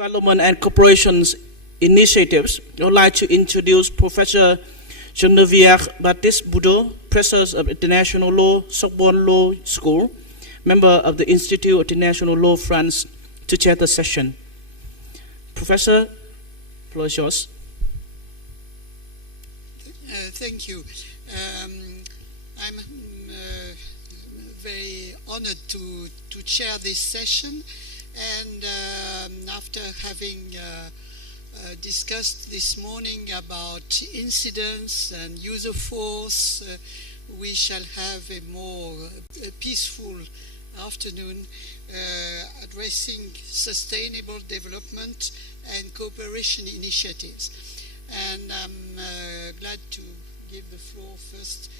Development and Corporations Initiatives, I would like to introduce Professor Geneviève Burdeau, Professor of International Law, Sorbonne Law School, member of the Institute of International Law, France, to chair the session. Professor, the floor is yours. Thank you. I'm very honored to chair this session, and after having discussed this morning about incidents and use of force, we shall have a more peaceful afternoon addressing sustainable development and cooperation initiatives. And I'm glad to give the floor first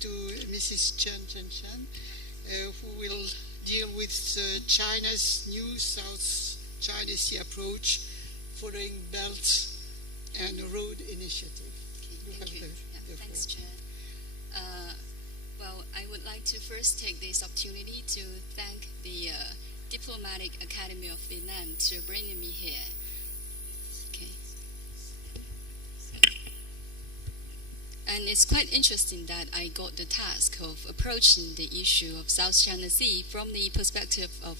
to Mrs. Chen, who will deal with China's new South China Sea approach following Belt and Road Initiative. Thank you. Thanks, Chair. Well, I would like to first take this opportunity to thank the Diplomatic Academy of Vietnam for bringing me here. Okay. And it's quite interesting that I got the task of approaching the issue of South China Sea from the perspective of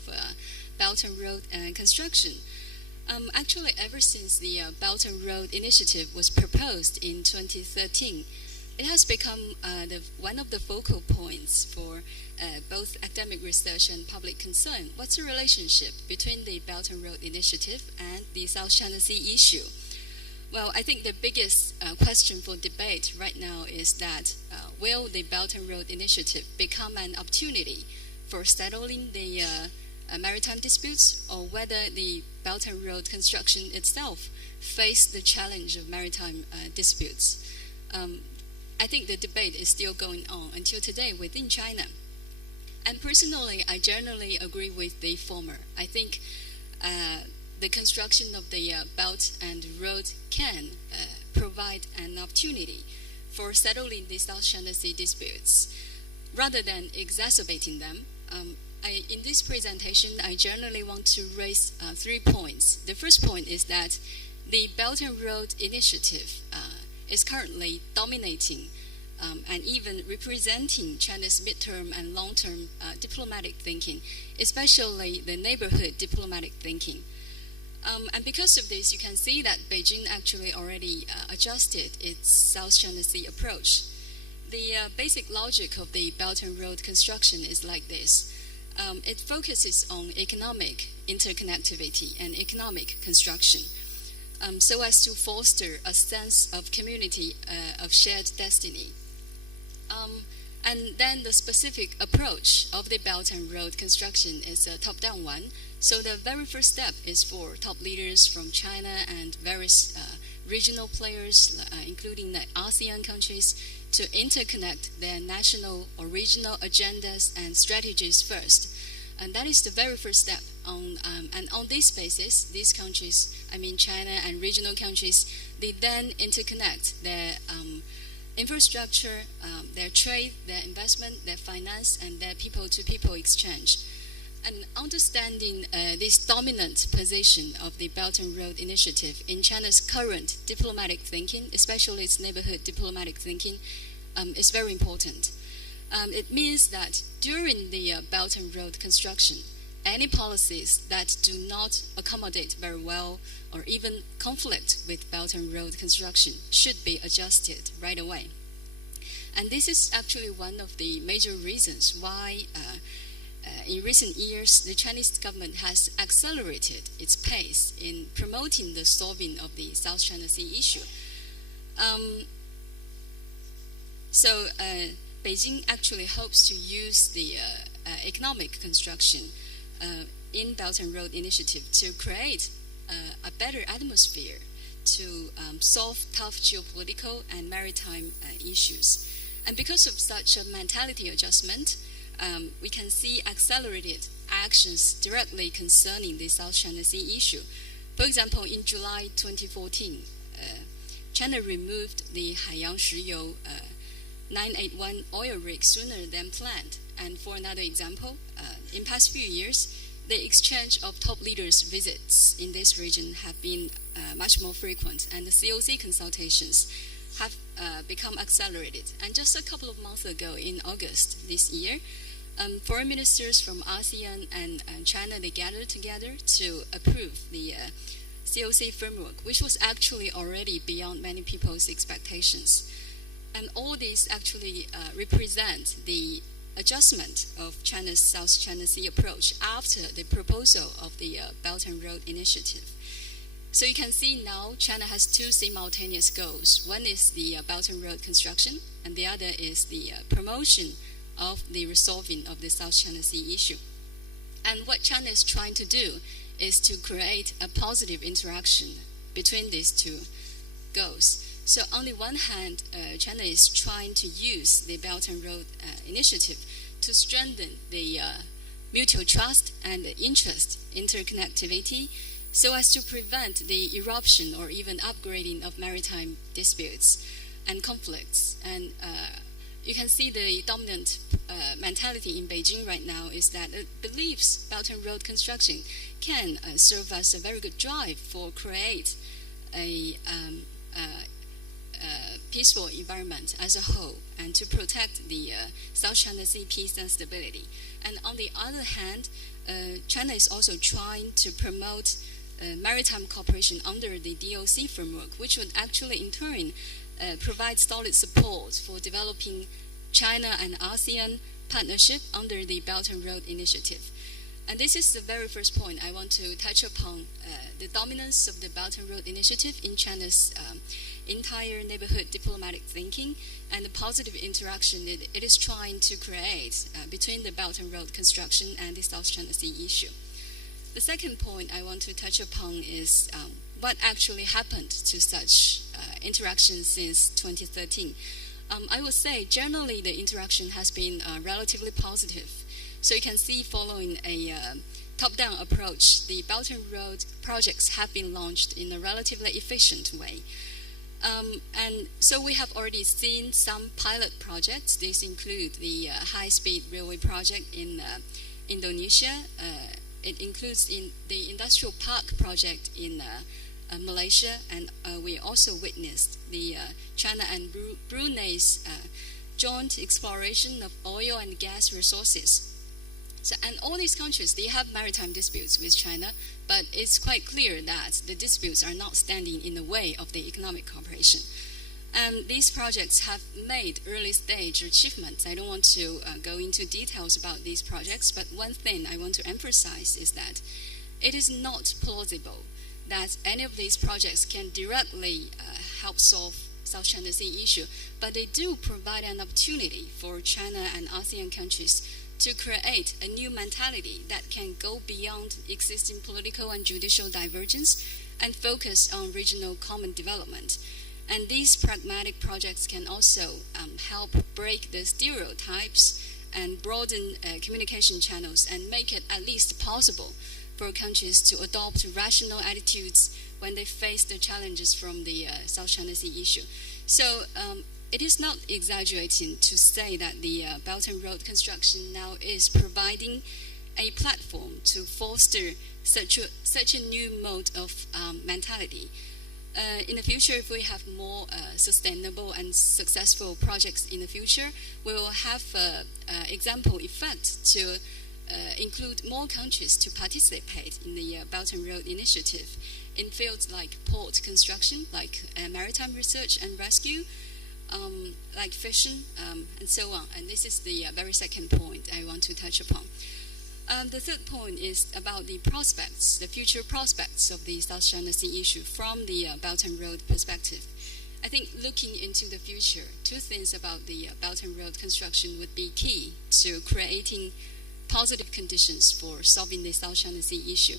Belton Road construction. Actually, ever since the Belton Road Initiative was proposed in 2013, it has become one of the focal points for both academic research and public concern. What's the relationship between the Belton Road Initiative and the South China Sea issue? Well, I think the biggest question for debate right now is that will the Belton Road Initiative become an opportunity for settling the maritime disputes, or whether the Belton Road construction itself face the challenge of maritime disputes? I think the debate is still going on until today within China. And personally, I generally agree with the former. I think the construction of the Belt and Road can provide an opportunity for settling the South China Sea disputes rather than exacerbating them. In this presentation, I generally want to raise 3 points. The first point is that the Belt and Road Initiative is currently dominating and even representing China's midterm and long-term diplomatic thinking, especially the neighborhood diplomatic thinking. And because of this, you can see that Beijing actually already adjusted its South China Sea approach. The basic logic of the Belt and Road construction is like this. It focuses on economic interconnectivity and economic construction, so as to foster a sense of community of shared destiny. And then the specific approach of the Belt and Road construction is a top-down one. So the very first step is for top leaders from China and various regional players, including the ASEAN countries, to interconnect their national or regional agendas and strategies first. And that is the very first step. And on this basis, these countries, China and regional countries, they then interconnect their infrastructure, their trade, their investment, their finance, and their people-to-people exchange. And understanding this dominant position of the Belt and Road Initiative in China's current diplomatic thinking, especially its neighborhood diplomatic thinking, is very important. It means that during the Belt and Road construction, any policies that do not accommodate very well or even conflict with Belt and Road construction should be adjusted right away. And this is actually one of the major reasons why in recent years, the Chinese government has accelerated its pace in promoting the solving of the South China Sea issue. So Beijing actually hopes to use the economic construction in Belt and Road Initiative to create a better atmosphere to solve tough geopolitical and maritime issues. And because of such a mentality adjustment, we can see accelerated actions directly concerning the South China Sea issue. For example, in July 2014, China removed the Haiyang Shiyou 981 oil rig sooner than planned. And for another example, in past few years, the exchange of top leaders' visits in this region have been much more frequent, and the COC consultations have become accelerated. And just a couple of months ago, in August this year, foreign ministers from ASEAN and China, they gathered together to approve the COC framework, which was actually already beyond many people's expectations. And all these actually represent the adjustment of China's South China Sea approach after the proposal of the Belt and Road Initiative. So you can see now China has two simultaneous goals. One is the Belt and Road construction, and the other is the promotion of the resolving of the South China Sea issue. And what China is trying to do is to create a positive interaction between these two goals. So on the one hand, China is trying to use the Belt and Road Initiative to strengthen the mutual trust and interest interconnectivity so as to prevent the eruption or even upgrading of maritime disputes and conflicts. And you can see the dominant mentality in Beijing right now is that it believes Belt and Road construction can serve as a very good drive for create a peaceful environment as a whole and to protect the South China Sea peace and stability. And on the other hand, China is also trying to promote maritime cooperation under the DOC framework, which would actually in turn provide solid support for developing China and ASEAN partnership under the Belt and Road Initiative. And this is the very first point I want to touch upon, the dominance of the Belt and Road Initiative in China's entire neighborhood diplomatic thinking and the positive interaction it is trying to create between the Belt and Road construction and the South China Sea issue. The second point I want to touch upon is what actually happened to such interaction since 2013. I would say generally the interaction has been relatively positive. So you can see following a top-down approach, the Belt and Road projects have been launched in a relatively efficient way. And so we have already seen some pilot projects. These include the high-speed railway project in Indonesia. It includes in the industrial park project in Malaysia, and we also witnessed the China and Brunei's joint exploration of oil and gas resources. So, and all these countries, they have maritime disputes with China, but it's quite clear that the disputes are not standing in the way of the economic cooperation. And these projects have made early stage achievements. I don't want to go into details about these projects, but one thing I want to emphasize is that it is not plausible that any of these projects can directly help solve South China Sea issue, but they do provide an opportunity for China and ASEAN countries to create a new mentality that can go beyond existing political and judicial divergence and focus on regional common development. And these pragmatic projects can also help break the stereotypes and broaden communication channels and make it at least possible for countries to adopt rational attitudes when they face the challenges from the South China Sea issue. So it is not exaggerating to say that the Belt and Road construction now is providing a platform to foster such a new mode of mentality. In the future, if we have more sustainable and successful projects in the future, we will have example effect to include more countries to participate in the Belt and Road Initiative in fields like port construction, like maritime research and rescue, like fishing, and so on. And this is the very second point I want to touch upon. The third point is about the prospects, the future prospects of the South China Sea issue from the Belt and Road perspective. I think looking into the future, two things about the Belt and Road construction would be key to creating positive conditions for solving the South China Sea issue.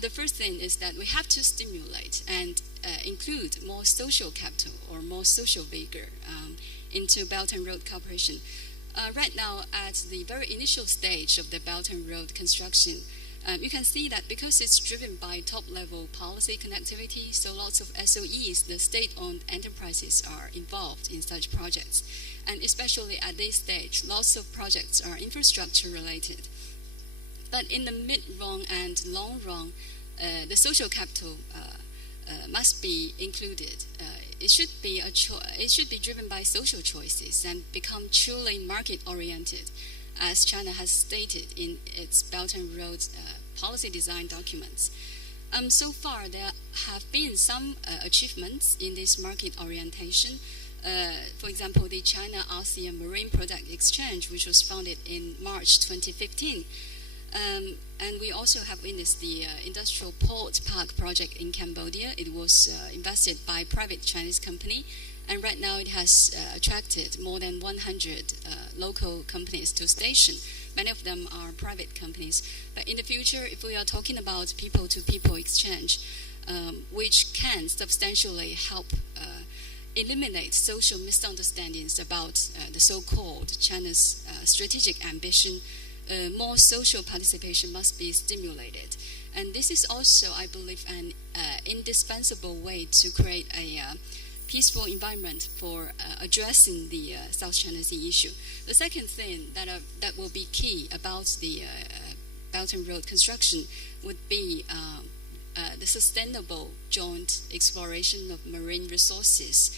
The first thing is that we have to stimulate and include more social capital or more social vigor into Belt and Road cooperation. Right now, at the very initial stage of the Belt and Road construction, you can see that because it's driven by top-level policy connectivity, so lots of SOEs, the state-owned enterprises, are involved in such projects. And especially at this stage, lots of projects are infrastructure-related. But in the mid-run and long-run, the social capital must be included. It should be driven by social choices and become truly market-oriented, as China has stated in its Belt and Road policy design documents. So far, there have been some achievements in this market orientation. For example, the China-ASEAN Marine Product Exchange, which was founded in March 2015. And we also have witnessed the Industrial Port Park project in Cambodia. It was invested by a private Chinese company, and right now it has attracted more than 100 local companies to station. Many of them are private companies. But in the future, if we are talking about people-to-people exchange, which can substantially help eliminate social misunderstandings about the so-called China's strategic ambition, more social participation must be stimulated. And this is also, I believe, an indispensable way to create a peaceful environment for addressing the South China Sea issue. The second thing that will be key about the Belt and Road construction would be the sustainable joint exploration of marine resources,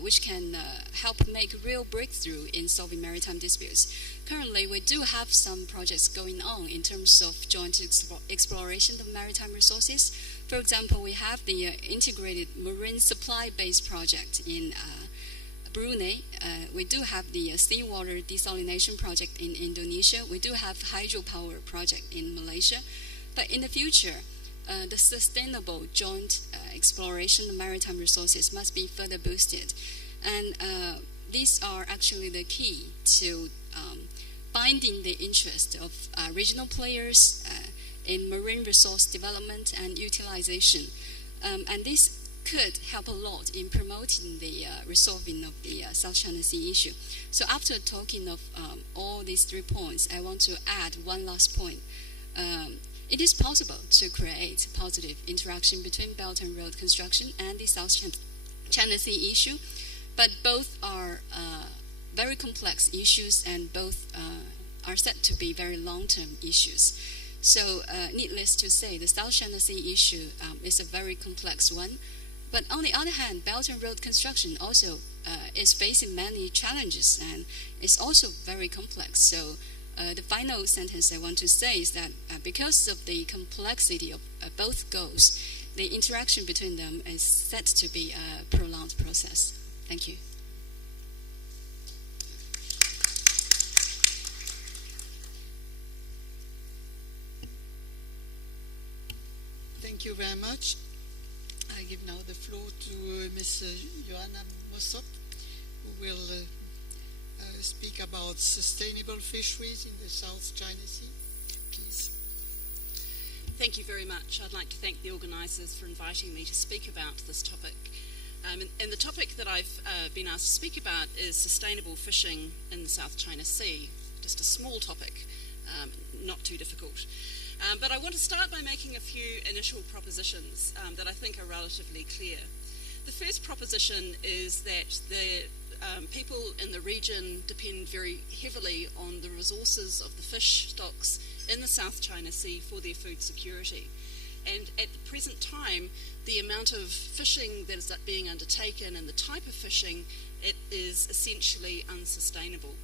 which can help make real breakthrough in solving maritime disputes. Currently, we do have some projects going on in terms of joint exploration of maritime resources. For example, we have the integrated marine supply-based project in Brunei. We do have the seawater desalination project in Indonesia. We do have hydropower project in Malaysia. But in the future, the sustainable joint exploration of maritime resources must be further boosted. And these are actually the key to binding the interest of regional players in marine resource development and utilization. And this could help a lot in promoting the resolving of the South China Sea issue. So after talking of all these 3 points, I want to add one last point. It is possible to create positive interaction between Belt and Road construction and the South China Sea issue, but both are very complex issues, and both are said to be very long-term issues. So needless to say, the South China Sea issue is a very complex one. But on the other hand, Belt and Road construction also is facing many challenges, and it's also very complex. So the final sentence I want to say is that because of the complexity of both goals, the interaction between them is set to be a prolonged process. Thank you. Thank you very much. I give now the floor to Ms. Joanna Mossop, who will speak about sustainable fisheries in the South China Sea. Please. Thank you very much. I'd like to thank the organisers for inviting me to speak about this topic. And the topic that I've been asked to speak about is sustainable fishing in the South China Sea. Just a small topic, not too difficult. But I want to start by making a few initial propositions that I think are relatively clear. The first proposition is that the people in the region depend very heavily on the resources of the fish stocks in the South China Sea for their food security. And at the present time, the amount of fishing that is being undertaken and the type of fishing, it is essentially unsustainable.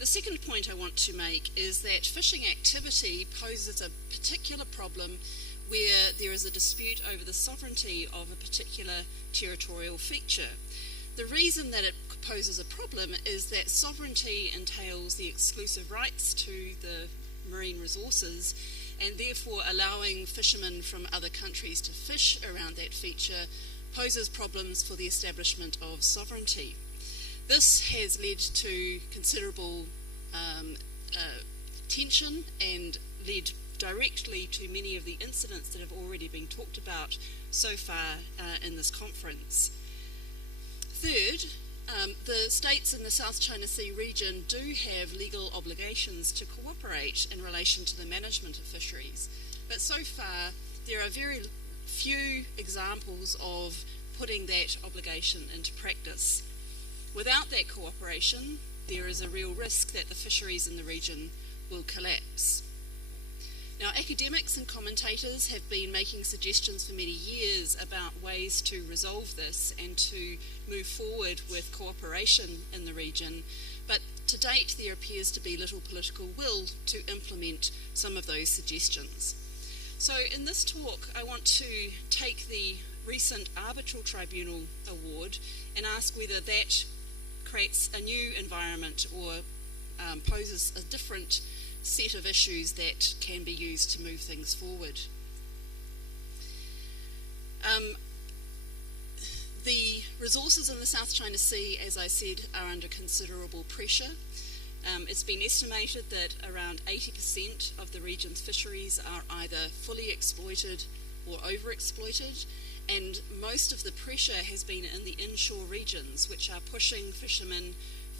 The second point I want to make is that fishing activity poses a particular problem where there is a dispute over the sovereignty of a particular territorial feature. The reason that it poses a problem is that sovereignty entails the exclusive rights to the marine resources, and therefore allowing fishermen from other countries to fish around that feature poses problems for the establishment of sovereignty. This has led to considerable tension and led directly to many of the incidents that have already been talked about so far in this conference. Third, the states in the South China Sea region do have legal obligations to cooperate in relation to the management of fisheries, but so far there are very few examples of putting that obligation into practice. Without that cooperation, there is a real risk that the fisheries in the region will collapse. Now, academics and commentators have been making suggestions for many years about ways to resolve this and to move forward with cooperation in the region, but to date there appears to be little political will to implement some of those suggestions. So in this talk, I want to take the recent Arbitral Tribunal award and ask whether that creates a new environment or poses a different set of issues that can be used to move things forward. The resources in the South China Sea, as I said, are under considerable pressure. It's been estimated that around 80% of the region's fisheries are either fully exploited or overexploited, and most of the pressure has been in the inshore regions, which are pushing fishermen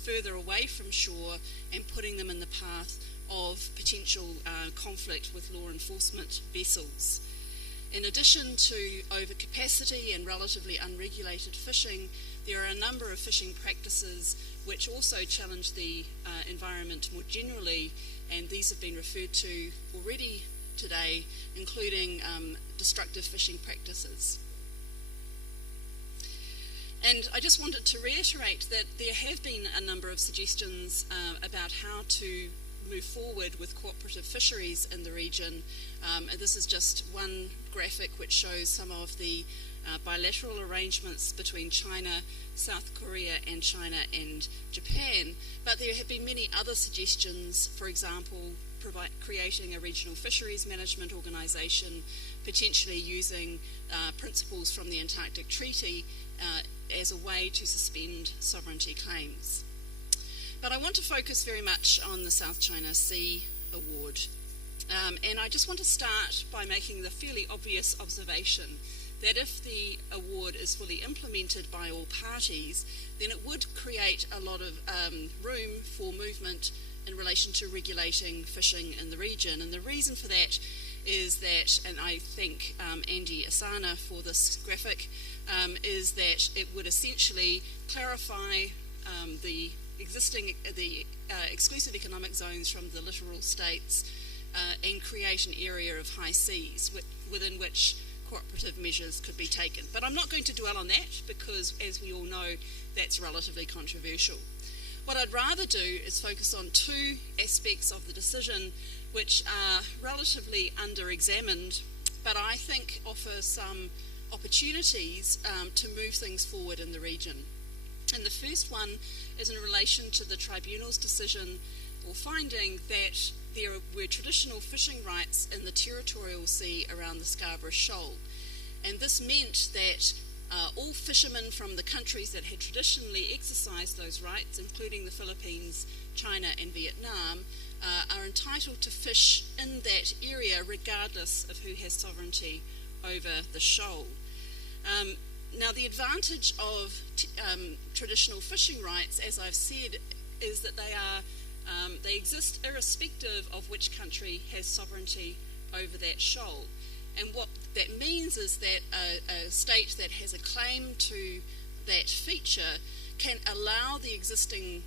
further away from shore and putting them in the path of potential conflict with law enforcement vessels. In addition to overcapacity and relatively unregulated fishing, there are a number of fishing practices which also challenge the environment more generally, and these have been referred to already today, including destructive fishing practices. And I just wanted to reiterate that there have been a number of suggestions about how to move forward with cooperative fisheries in the region. And this is just one graphic which shows some of the bilateral arrangements between China, South Korea and China and Japan. But there have been many other suggestions, for example, creating a regional fisheries management organisation, potentially using principles from the Antarctic Treaty as a way to suspend sovereignty claims. But I want to focus very much on the South China Sea Award. And I just want to start by making the fairly obvious observation that if the award is fully implemented by all parties, then it would create a lot of room for movement in relation to regulating fishing in the region. And the reason for that is that, and I thank Andy Asana for this graphic, is that it would essentially clarify the exclusive economic zones from the littoral states and create an area of high seas within which cooperative measures could be taken. But I'm not going to dwell on that because, as we all know, that's relatively controversial. What I'd rather do is focus on two aspects of the decision which are relatively under-examined, but I think offer some opportunities to move things forward in the region. And the first one is in relation to the Tribunal's decision or finding that there were traditional fishing rights in the territorial sea around the Scarborough Shoal. And this meant that all fishermen from the countries that had traditionally exercised those rights, including the Philippines, China and Vietnam, are entitled to fish in that area regardless of who has sovereignty over the shoal. Now, the advantage of traditional fishing rights, as I've said, is that they exist irrespective of which country has sovereignty over that shoal. And what that means is that a state that has a claim to that feature can allow the existing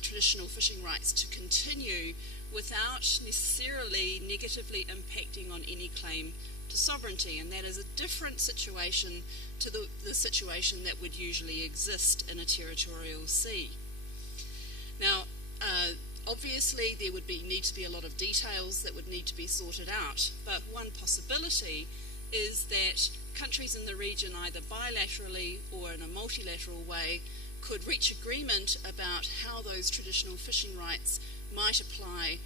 traditional fishing rights to continue without necessarily negatively impacting on any claim to sovereignty, and that is a different situation to the situation that would usually exist in a territorial sea. Now, obviously there would need to be a lot of details that would need to be sorted out, but one possibility is that countries in the region, either bilaterally or in a multilateral way, could reach agreement about how those traditional fishing rights might apply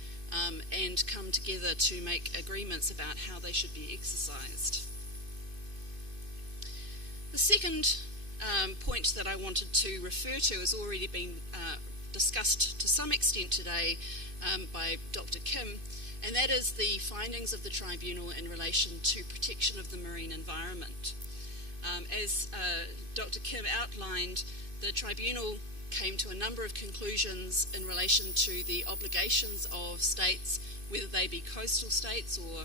and come together to make agreements about how they should be exercised. The second point that I wanted to refer to has already been discussed to some extent today by Dr. Kim, and that is the findings of the Tribunal in relation to protection of the marine environment. As Dr. Kim outlined, the Tribunal came to a number of conclusions in relation to the obligations of states, whether they be coastal states or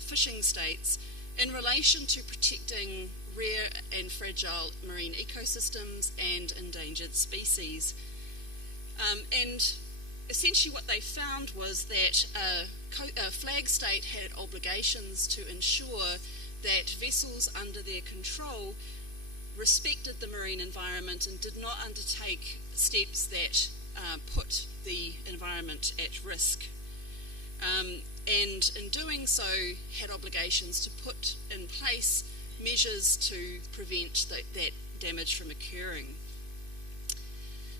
fishing states, in relation to protecting rare and fragile marine ecosystems and endangered species. And essentially what they found was that a flag state had obligations to ensure that vessels under their control respected the marine environment and did not undertake steps that put the environment at risk. And in doing so, had obligations to put in place measures to prevent that damage from occurring.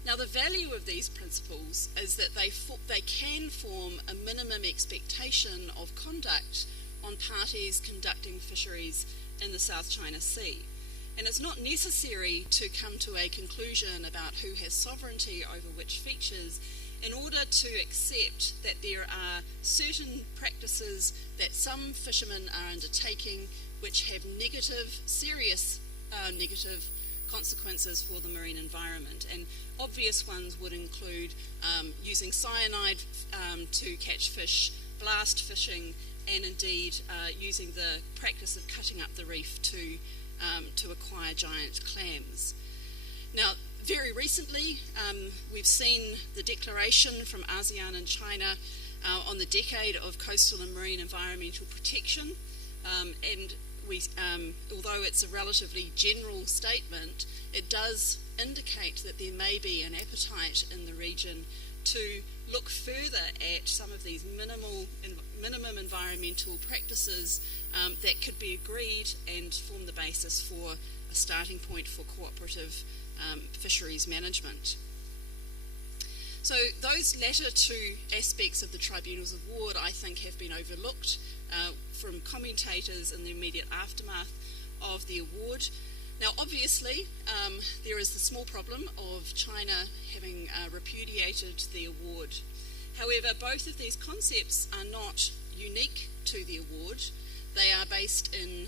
Now, the value of these principles is that they can form a minimum expectation of conduct on parties conducting fisheries in the South China Sea. And it's not necessary to come to a conclusion about who has sovereignty over which features in order to accept that there are certain practices that some fishermen are undertaking which have serious negative consequences for the marine environment. And obvious ones would include using cyanide to catch fish, blast fishing, and indeed using the practice of cutting up the reef to acquire giant clams. Now, very recently, we've seen the declaration from ASEAN and China on the decade of coastal and marine environmental protection, and although it's a relatively general statement, it does indicate that there may be an appetite in the region to look further at some of these minimum environmental practices that could be agreed and form the basis for a starting point for cooperative fisheries management. So those latter two aspects of the Tribunal's award, I think, have been overlooked from commentators in the immediate aftermath of the award. Now, obviously, there is the small problem of China having repudiated the award. However, both of these concepts are not unique to the award. They are based in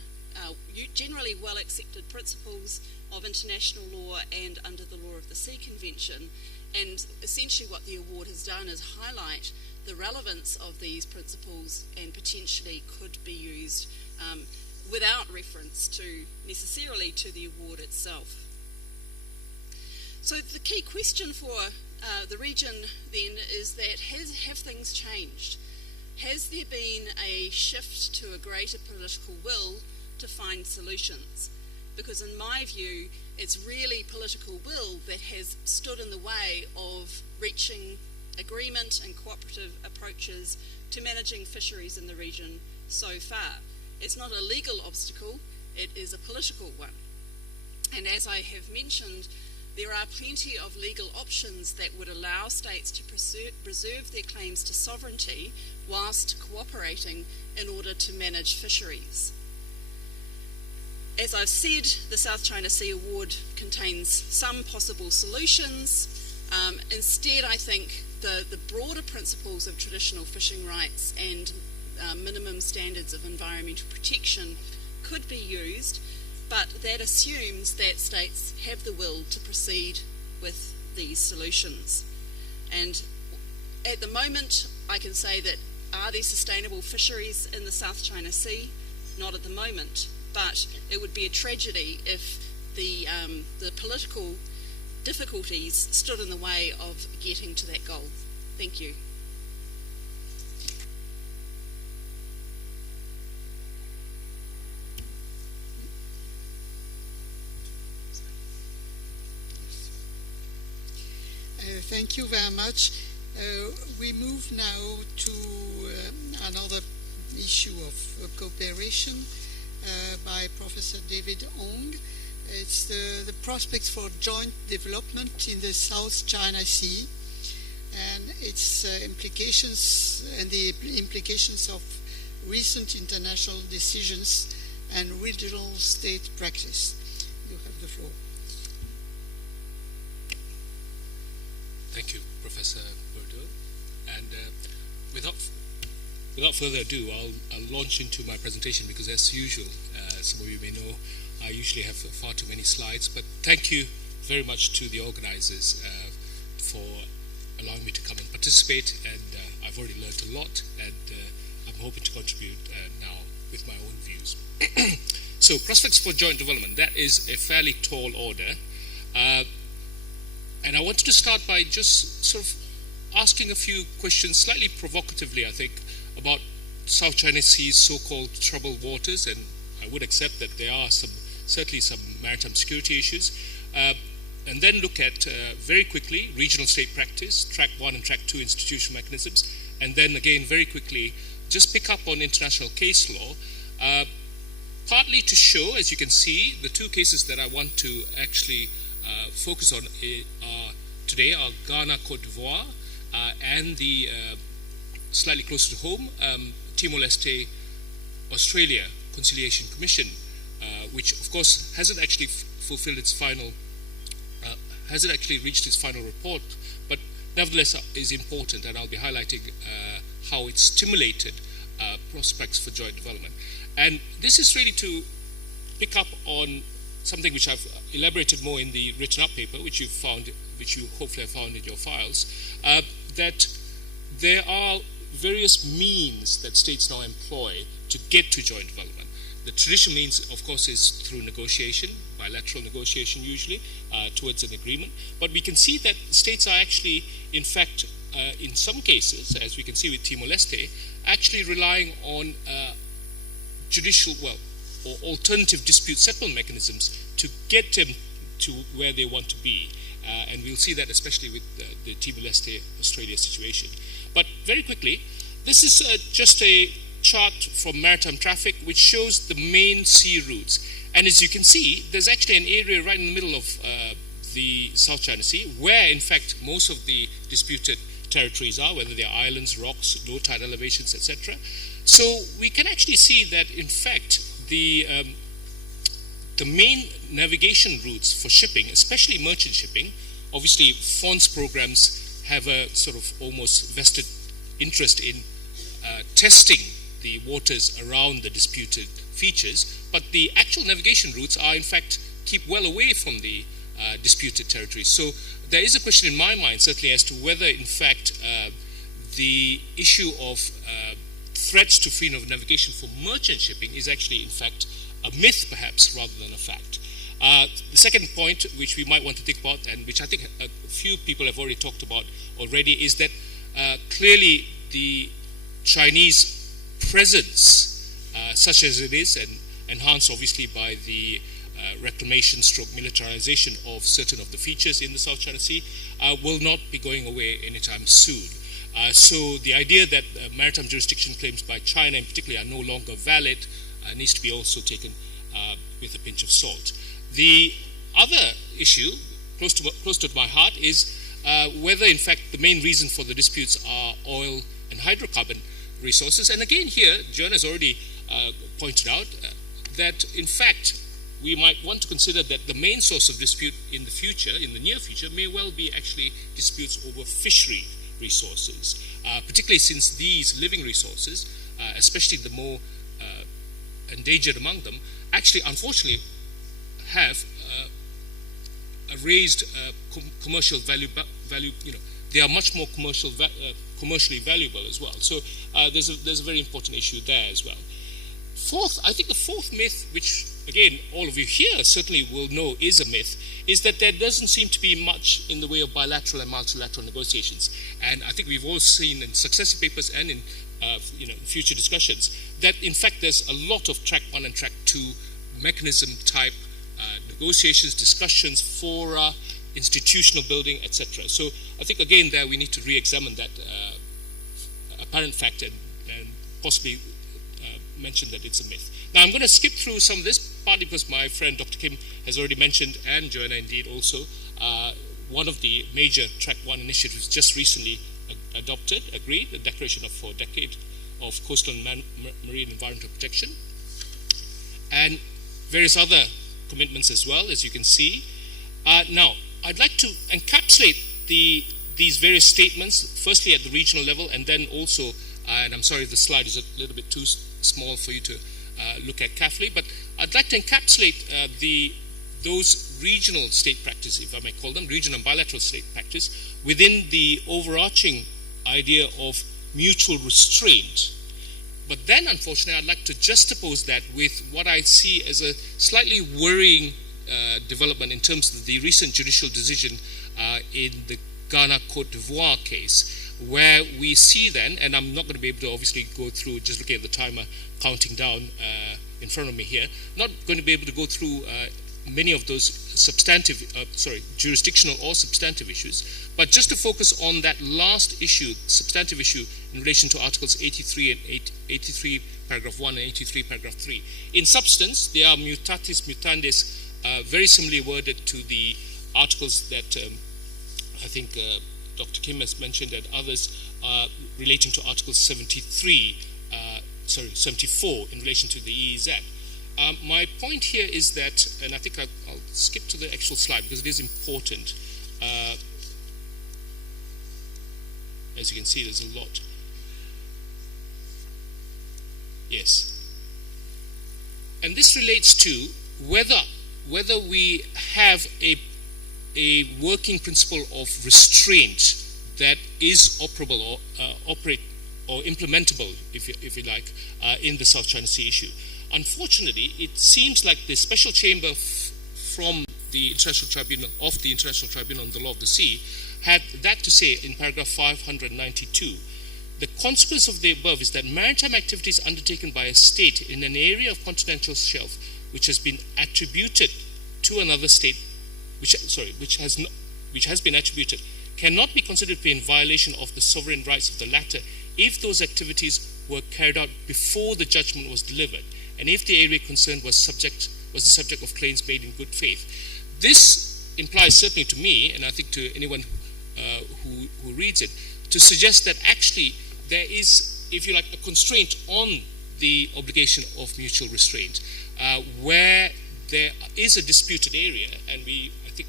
generally well-accepted principles of international law and under the Law of the Sea Convention. And essentially what the award has done is highlight the relevance of these principles and potentially could be used without reference necessarily to the award itself. So the key question for the region then is that have things changed? Has there been a shift to a greater political will to find solutions? Because in my view, it's really political will that has stood in the way of reaching agreement and cooperative approaches to managing fisheries in the region so far. It's not a legal obstacle, it is a political one. And as I have mentioned, there are plenty of legal options that would allow states to preserve their claims to sovereignty whilst cooperating in order to manage fisheries. As I've said, the South China Sea Award contains some possible solutions. Instead, I think the broader principles of traditional fishing rights and minimum standards of environmental protection could be used, but that assumes that states have the will to proceed with these solutions. And at the moment, I can say that are there sustainable fisheries in the South China Sea? Not at the moment. But it would be a tragedy if the political difficulties stood in the way of getting to that goal. Thank you. Thank you very much. We move now to another issue of cooperation by Professor David Ong. It's the prospects for joint development in the South China Sea and its implications and the implications of recent international decisions and regional state practice. You have the floor. Thank you, Professor Burdeau. And without further ado, I'll launch into my presentation because, as usual, some of you may know, I usually have far too many slides. But thank you very much to the organizers for allowing me to come and participate. And I've already learned a lot, and I'm hoping to contribute now with my own views. So, prospects for joint development, that is a fairly tall order. And I wanted to start by just sort of asking a few questions, slightly provocatively, I think, about South China Sea's so-called troubled waters, and I would accept that there are certainly some maritime security issues, and then look at, very quickly, regional state practice, track 1 and track 2 institutional mechanisms, and then again, very quickly, just pick up on international case law, partly to show, as you can see, the two cases that I want to actually focus on today are Ghana, Cote d'Ivoire, and the slightly closer to home, Timor-Leste, Australia Conciliation Commission, which of course hasn't actually fulfilled its final, hasn't actually reached its final report, but nevertheless is important, and I'll be highlighting how it stimulated prospects for joint development. And this is really to pick up on something which I've elaborated more in the written up paper, which you hopefully have found in your files, that there are various means that states now employ to get to joint development. The traditional means, of course, is through negotiation, bilateral negotiation usually, towards an agreement. But we can see that states are actually, in fact, in some cases, as we can see with Timor-Leste, actually relying on judicial, or alternative dispute settlement mechanisms to get them to where they want to be. And we'll see that especially with the Timor-Leste Australia situation. But very quickly, this is just a chart from maritime traffic which shows the main sea routes. And as you can see, there's actually an area right in the middle of the South China Sea where, in fact, most of the disputed territories are, whether they are islands, rocks, low tide elevations, etc. So we can actually see that, in fact, the main navigation routes for shipping, especially merchant shipping, obviously FONS programs have a sort of almost vested interest in testing the waters around the disputed features, but the actual navigation routes are, in fact, keep well away from the disputed territories. So there is a question in my mind, certainly, as to whether, in fact, the issue of threats to freedom of navigation for merchant shipping is actually, in fact, a myth, perhaps, rather than a fact. The second point, which we might want to think about, and which I think a few people have already talked about already, is that clearly the Chinese presence, such as it is, and enhanced obviously by the reclamation stroke militarization of certain of the features in the South China Sea, will not be going away anytime soon. So the idea that maritime jurisdiction claims by China in particular are no longer valid needs to be also taken with a pinch of salt. The other issue, close to my heart, is whether in fact the main reason for the disputes are oil and hydrocarbon resources. And again here, Joanna has already pointed out that in fact we might want to consider that the main source of dispute in the future, in the near future, may well be actually disputes over fishery resources, particularly since these living resources, especially the more endangered among them, actually unfortunately have a raised commercial value, they are much more commercially valuable as well. So there's a very important issue there as well. Fourth, I think the fourth myth, which again all of you here certainly will know is a myth, is that there doesn't seem to be much in the way of bilateral and multilateral negotiations. And I think we've all seen in successive papers and in future discussions that in fact there's a lot of track 1 and track 2 mechanism type negotiations, discussions, fora, institutional building, etc. So I think again there we need to re-examine that apparent fact and possibly mention that it's a myth. Now I'm going to skip through some of this, partly because my friend Dr. Kim has already mentioned, and Joanna indeed also, one of the major track 1 initiatives just recently agreed, the declaration for a decade of coastal and marine environmental protection, and various other commitments as well, as you can see. Now, I'd like to encapsulate these various statements, firstly at the regional level, and then also, and I'm sorry if the slide is a little bit too small for you to look at carefully, but I'd like to encapsulate those regional state practice, if I may call them, regional and bilateral state practice, within the overarching idea of mutual restraint. But then, unfortunately, I'd like to juxtapose that with what I see as a slightly worrying development in terms of the recent judicial decision in the Ghana Cote d'Ivoire case, where we see then, and I'm not going to be able to obviously go through, just looking at the timer counting down in front of me here, not going to be able to go through many of those jurisdictional or substantive issues, but just to focus on that last issue, substantive issue, in relation to Articles 83 and 83 paragraph 1 and 83 paragraph 3. In substance, they are mutatis mutandis, very similarly worded to the articles that I think Dr. Kim has mentioned and others relating to Article 74 in relation to the EEZ. My point here is that, and I think I'll skip to the actual slide because it is important. As you can see, there's a lot. Yes. And this relates to whether we have a working principle of restraint that is operable or implementable, if you like, in the South China Sea issue. Unfortunately, it seems like the special chamber from the International Tribunal on the Law of the Sea had that to say in paragraph 592. The consequence of the above is that maritime activities undertaken by a state in an area of continental shelf which has been attributed to another state, which has been attributed, cannot be considered to be in violation of the sovereign rights of the latter if those activities were carried out before the judgment was delivered, and if the area concerned was the subject of claims made in good faith. This implies, certainly to me, and I think to anyone who reads it, to suggest that actually there is, if you like, a constraint on the obligation of mutual restraint, where there is a disputed area, and we, I think,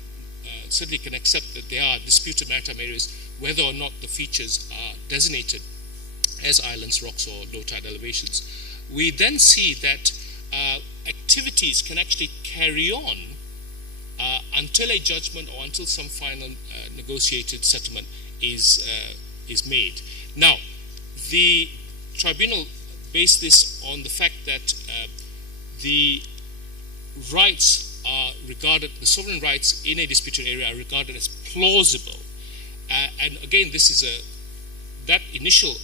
certainly can accept that there are disputed maritime areas, whether or not the features are designated as islands, rocks, or low tide elevations. We then see that activities can actually carry on until a judgment or until some final negotiated settlement is made. Now, the tribunal based this on the fact that the rights are regarded, the sovereign rights in a disputed area are regarded as plausible. And again, this is that initial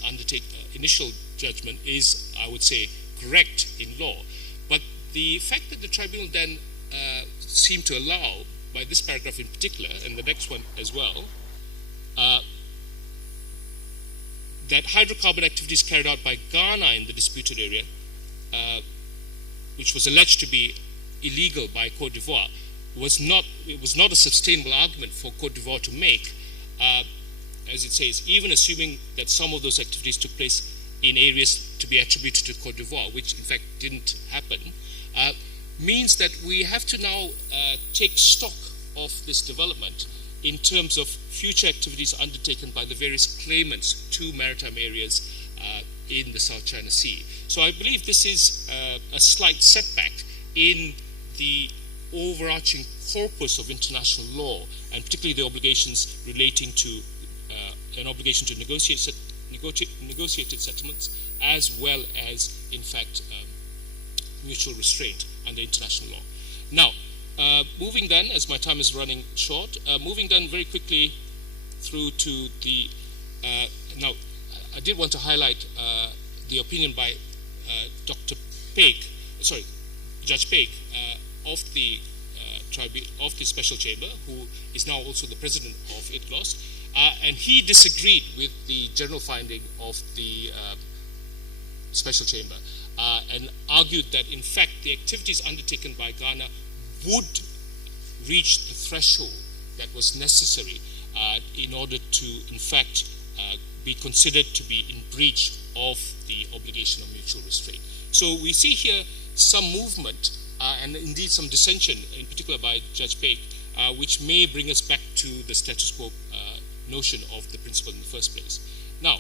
judgment is, I would say, correct in law. But the fact that the tribunal then seemed to allow, by this paragraph in particular, and the next one as well, that hydrocarbon activities carried out by Ghana in the disputed area, which was alleged to be illegal by Côte d'Ivoire, was not a sustainable argument for Côte d'Ivoire to make, as it says, even assuming that some of those activities took place in areas to be attributed to Côte d'Ivoire, which in fact didn't happen, means that we have to now take stock of this development in terms of future activities undertaken by the various claimants to maritime areas in the South China Sea. So I believe this is a slight setback in the overarching corpus of international law, and particularly the obligations relating to an obligation to negotiated settlements, as well as, in fact, mutual restraint under international law. Now, moving then, as my time is running short, moving then very quickly through to the, now, I did want to highlight the opinion by Judge Paik of the Special Chamber, who is now also the president of ITLOS, and he disagreed with the general finding of the Special Chamber and argued that, in fact, the activities undertaken by Ghana would reach the threshold that was necessary in order to, in fact, be considered to be in breach of the obligation of mutual restraint. So we see here some movement and indeed some dissension, in particular by Judge Paik, which may bring us back to the status quo notion of the principle in the first place. Now,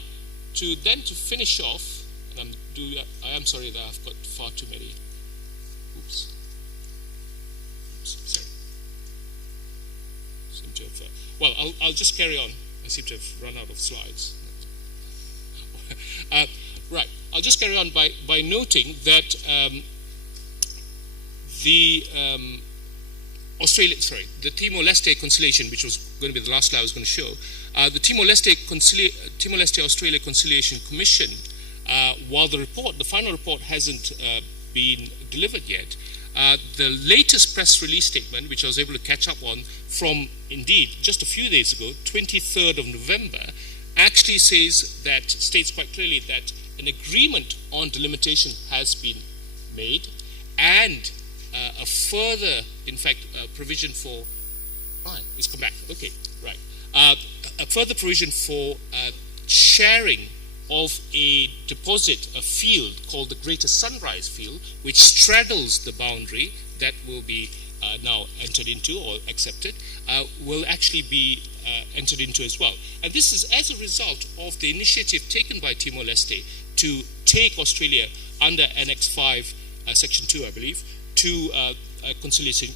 to finish off, and I am sorry that I've got far too many. Oops. Sorry. Seem to have. Well, I'll just carry on. I seem to have run out of slides. Right. I'll just carry on by noting that the Timor-Leste conciliation, which was going to be the last slide I was going to show, the Timor-Leste Australia Conciliation Commission, while the final report hasn't been delivered yet, the latest press release statement, which I was able to catch up on from, indeed, just a few days ago, 23rd of November, actually states quite clearly that an agreement on delimitation has been made, and a further, in fact, provision for, it's come back, okay, right. A further provision for sharing of a deposit, a field called the Greater Sunrise Field, which straddles the boundary that will be now entered into or accepted, will actually be entered into as well. And this is as a result of the initiative taken by Timor-Leste to take Australia under Annex 5, Section 2, I believe, to a conciliation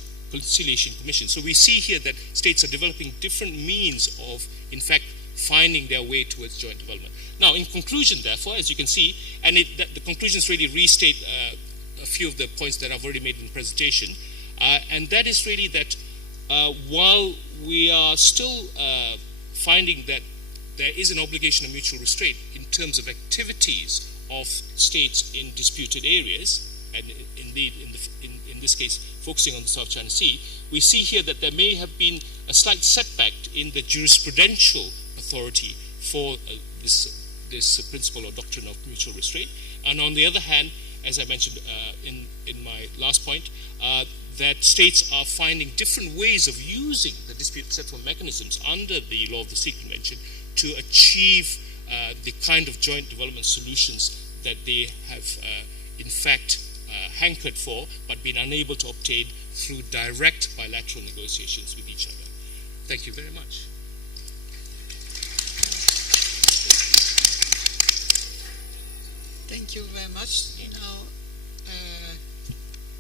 commission. So we see here that states are developing different means of, in fact, finding their way towards joint development. Now, in conclusion, therefore, as you can see, and the conclusions really restate a few of the points that I've already made in the presentation, and that is really that while we are still finding that there is an obligation of mutual restraint in terms of activities of states in disputed areas, and indeed in this case focusing on the South China Sea, we see here that there may have been a slight setback in the jurisprudential authority for this principle or doctrine of mutual restraint. And on the other hand, as I mentioned in my last point, that states are finding different ways of using the dispute settlement mechanisms under the Law of the Sea Convention to achieve the kind of joint development solutions that they have in fact hankered for but been unable to obtain through direct bilateral negotiations with each other. Thank you very much. Thank you very much. Now,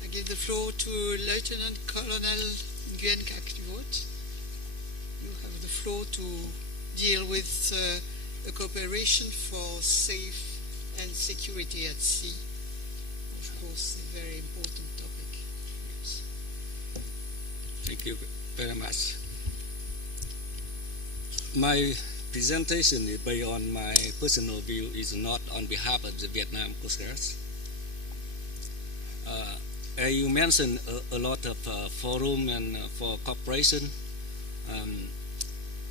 I give the floor to Lieutenant Colonel Nguyen Kak Livot. You have the floor to deal with the cooperation for safe and security at sea. Of course, a very important topic. Yes. Thank you very much. My presentation is based on my personal view, is not on behalf of the Vietnam Coast Guard. You mentioned a lot of forum and for cooperation.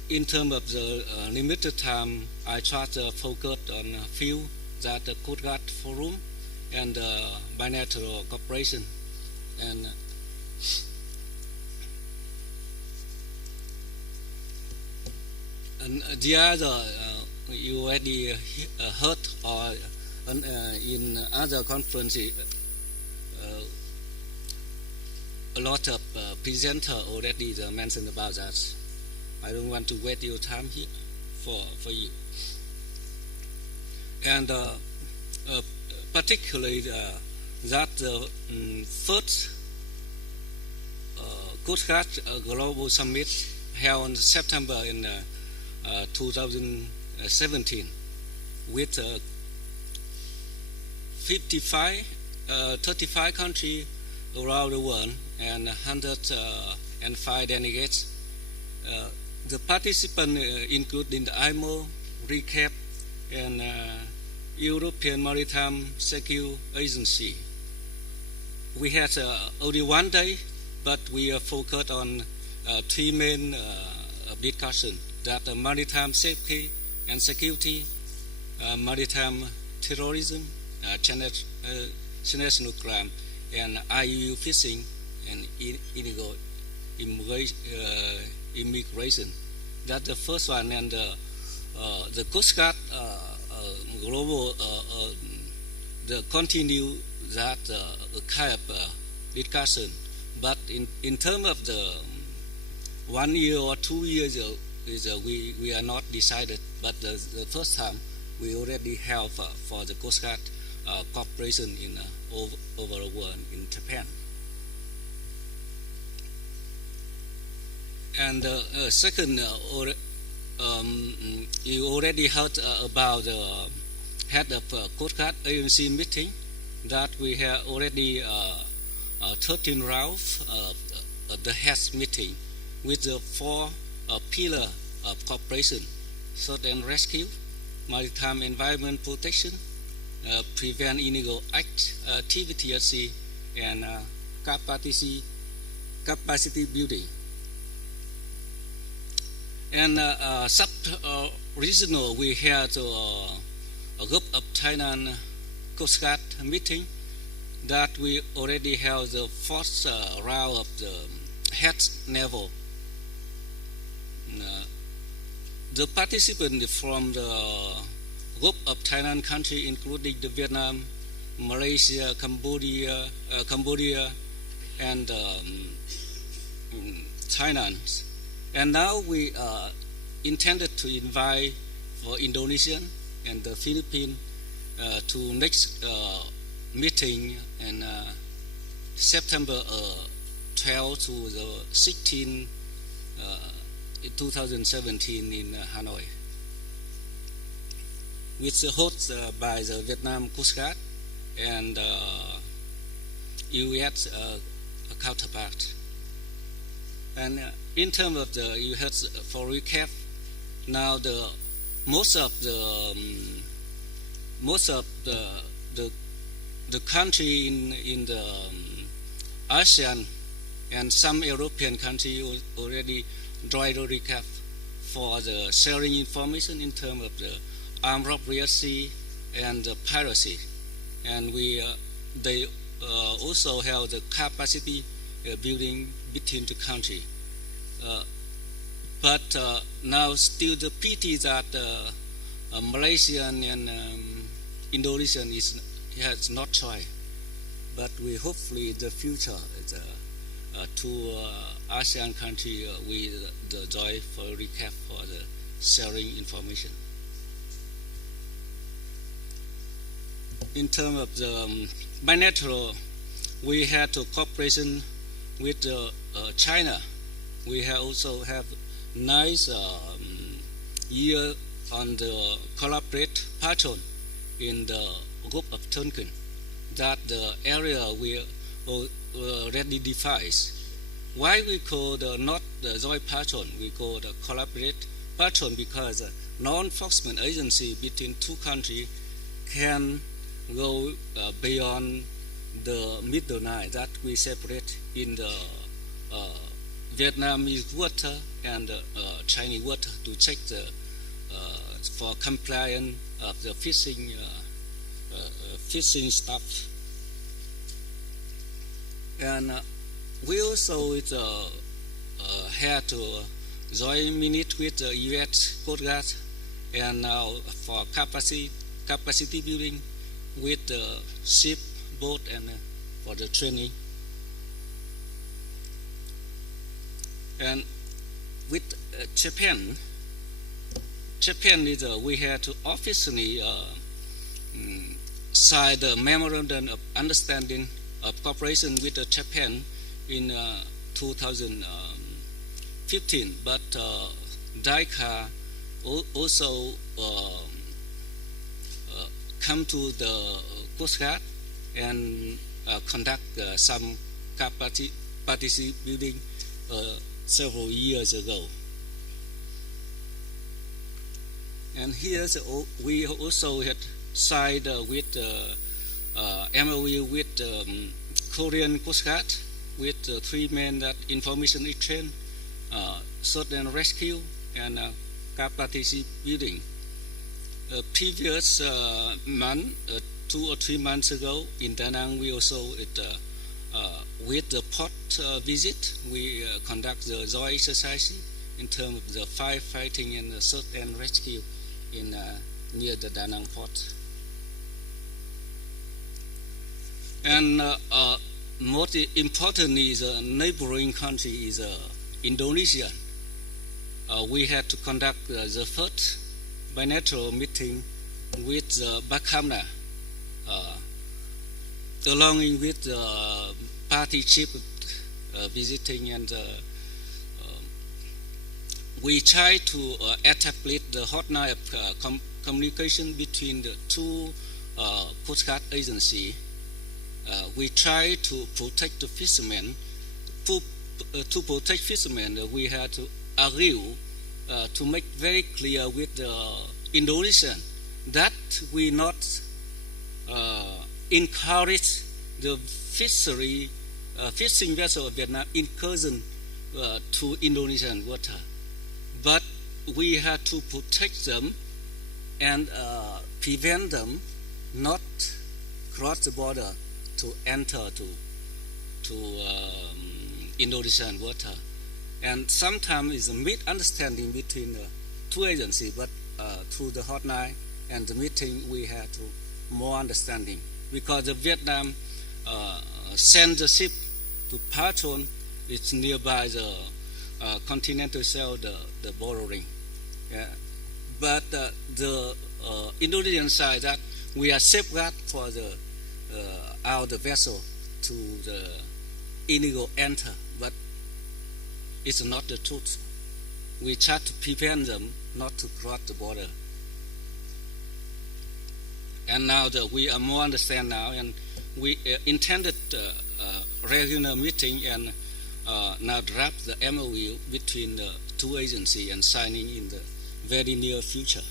In terms of the limited time, I try to focus on a few, that the Coast Guard Forum and bilateral cooperation. And the other, you already heard, or in other conferences, a lot of presenters already mentioned about that. I don't want to waste your time here for you. And particularly that the first Coast Guard Global Summit held in September in 2017 with 35 countries around the world and 105 delegates. The participants include in the IMO, RECAP, and European Maritime Security Agency. We had only one day, but we are focused on three main discussions: that maritime safety and security, maritime terrorism, international crime, and IUU fishing and illegal immigration. That's the first one, and the Coast Guard global the continue that kind of discussion. But in terms of the 1 year or 2 years, we are not decided. But the first time we already have for the Coast Guard cooperation in over the world in Japan. And second, you already heard about the head of Coast Guard agency meeting, that we have already 13 rounds the heads meeting with the 4 pillars of cooperation: search and rescue, maritime environment protection, prevent illegal activity at sea, and capacity building. And sub-regional, we had a group of Thailand Coast Guard meeting that we already have the 4th round of the head naval. The participants from the group of Thailand countries, including the Vietnam, Malaysia, Cambodia, and Thailand. And now we intended to invite for Indonesian and the Philippines to next meeting in September 12 to the 16 in 2017 in Hanoi, which is hosted by the Vietnam Coast Guard and U.S. counterpart. And in terms of the U.S. for recap, now most of the country in the ASEAN and some European countries already joined the recap for the sharing information in terms of the armed robbery at sea and the piracy. And they also have the capacity building between the country. But now still the pity that Malaysian and Indonesian has not tried. But we hopefully in the future two ASEAN countries will join for recap for the sharing information. In terms of the bilateral, we had a cooperation with China. We also have nice year on the collaborate patron in the group of Tonkin, that the area we already defines. Why we call not the joint patron, we call the collaborate patron, because law enforcement agency between two countries can go beyond the middle line that we separate in the Vietnamese water and Chinese water to check the for compliance of the fishing stuff. And we also had to join minute with the U.S. Coast Guard, and now for capacity building with the ship, boat, and for the training. And with Japan is we had to officially sign the memorandum of understanding of cooperation with Japan in 2015. But DICA also come to the Coast Guard and conduct some capacity building several years ago. And here we also had signed with MOU with Korean Coast Guard with 3 main information exchange, search and rescue, and capacity building. Previous month, 2 or 3 months ago, in Da Nang, we also with the port visit, we conduct the joint exercise in terms of the firefighting and the search and rescue in near the Da Nang port. And most importantly, the neighboring country is Indonesia. We had to conduct the first bilateral meeting with Bakamla, along with the party chief visiting, and we try to establish the hotline of communication between the two Coast Guard agencies. We try to protect the fishermen, to protect fishermen, we had to argue to make very clear with the Indonesian that we not encourage the fishing vessel of Vietnam incursion to Indonesian water, but we had to protect them and prevent them not cross the border to enter to Indonesian water. And sometimes it's a misunderstanding between the two agencies, but through the hotline and the meeting we had to more understanding, because the Vietnam sent the ship to patrol. It's nearby the continental shelf, the bordering. Yeah. But the Indonesian side that we are safeguard for the vessel to the illegal enter, but it's not the truth. We try to prevent them not to cross the border. And now we are more understand now, and we intended regular meeting and now draft the MOU between the two agencies and signing in the very near future.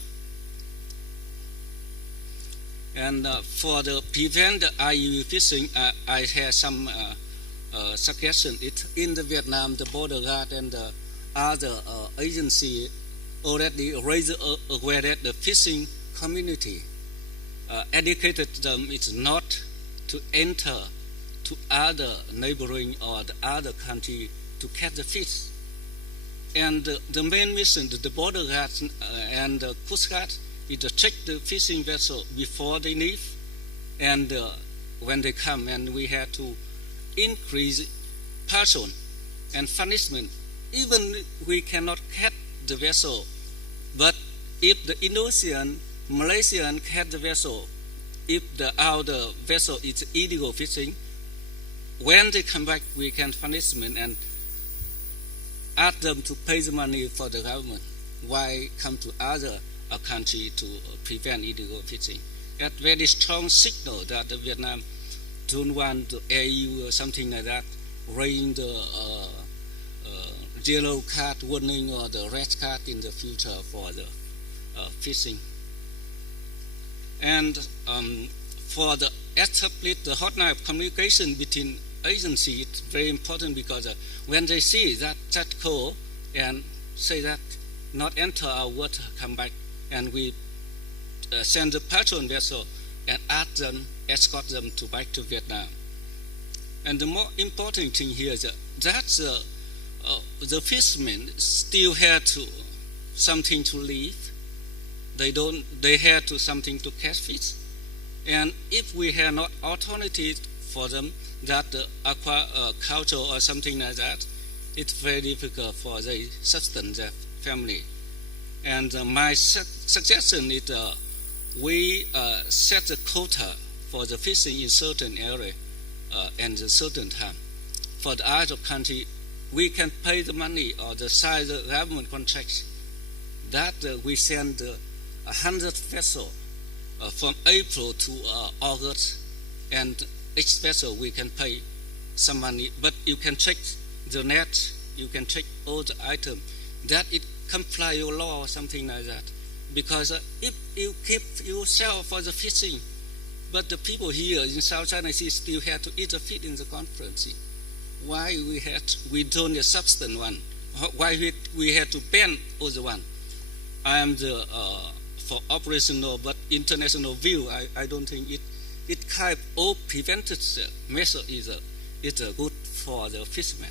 And for the prevent the IUU fishing, I have some suggestion. In the Vietnam, the border guard and the other agency already raised aware that the fishing community educated them it's not to enter to other neighboring or the other country to catch the fish. And the main mission, the border guard and the Coast Guard, is to check the fishing vessel before they leave and when they come, and we had to increase person and punishment. Even we cannot catch the vessel, but if the Indonesian, Malaysian catch the vessel, if the other vessel is illegal fishing, when they come back, we can punishment and ask them to pay the money for the government. Why come to other country to prevent illegal fishing? That very strong signal that the Vietnam don't want the AU or something like that, raising the yellow card warning or the red card in the future for the fishing. And for the establish the hotline of communication between agencies, it's very important because when they see that call and say that not enter our water, come back, and we send the patrol vessel and ask them, escort them to back to Vietnam. And the more important thing here is that the fishermen still had to something to live. They had to something to catch fish. And if we have not alternative for them, that the aquaculture or something like that, it's very difficult for they sustain their family. And my suggestion is we set a quota for the fishing in certain area and a certain time. For the other country, we can pay the money or the size of government contracts that we send 100 vessels from April to August, and each vessel we can pay some money, but you can check the net, you can check all the items, that it comply your law or something like that. Because if you keep yourself for the fishing, but the people here in South China Sea still have to eat the fish in the conference. Why we don't substance one? Why we had to ban all the one? I am the for operational but international view. I don't think it kind of prevented measure is good for the fishermen.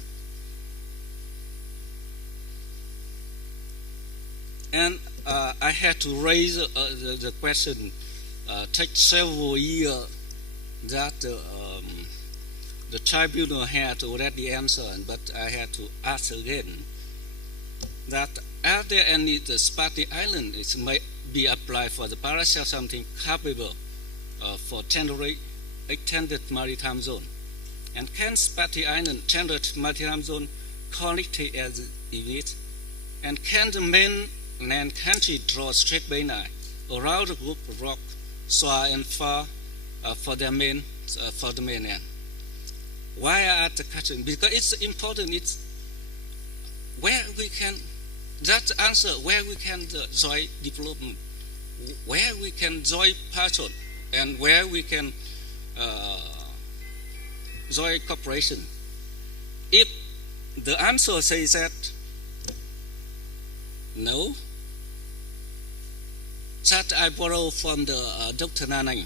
And I had to raise the question. Take several years that the tribunal had already answered, but I had to ask again that are there any the Spratly Island it might be applied for the parcel something capable for temporary extended maritime zone, and can Spratly Island temporary maritime zone quality as it, and can the mainland country draw straight banner around the group of rock, soil and far for the mainland? Why I ask the question? Because it's important. It's where we can, that answer where we can join development, where we can join passion, and where we can join cooperation. If the answer says that no, that I borrow from the Dr. Nanang,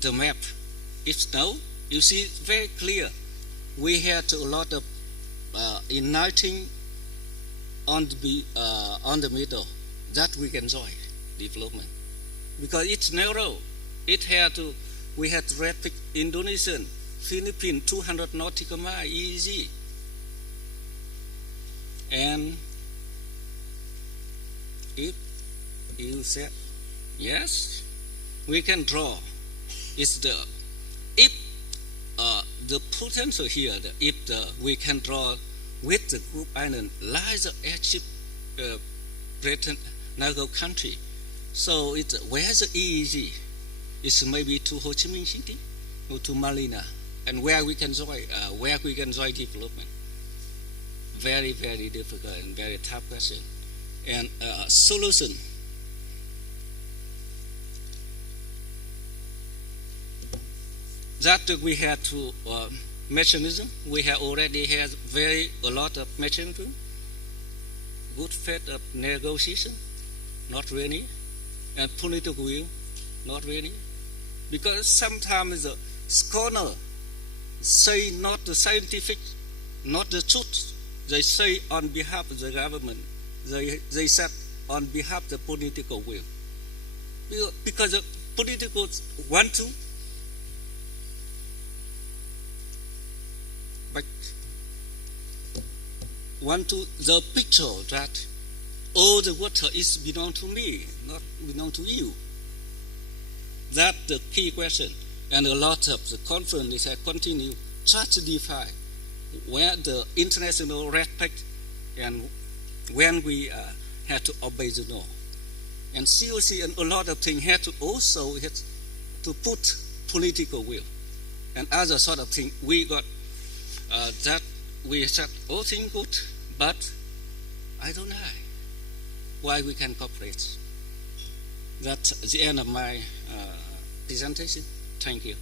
the map. If no, you see very clear. We had a lot of uniting on the middle that we can join development, because it's narrow. We had rapid Indonesian, Philippines 200 nautical miles easy, and if you said yes, we can draw. It's if the potential here, we can draw with the group island lies the airship naval country. So it's where's the easy? It's maybe to Ho Chi Minh City or to Marina, and where we can join development. Very, very difficult and very tough question. And solution. That we had to mechanism. We have already had a lot of mechanism. Good faith of negotiation, not really, and political will, not really, because sometimes the scholar say not the scientific, not the truth. They say on behalf of the government. They said on behalf of the political will, because the political want to, but want to the picture that all the water is belong to me, not belong to you. That's the key question, and a lot of the conference have continued try to define where the international respect and when we had to obey the law. And COC and a lot of things had to also put political will and other sort of things. We got that we said all things good, but I don't know why we can cooperate. That's the end of my presentation. Thank you.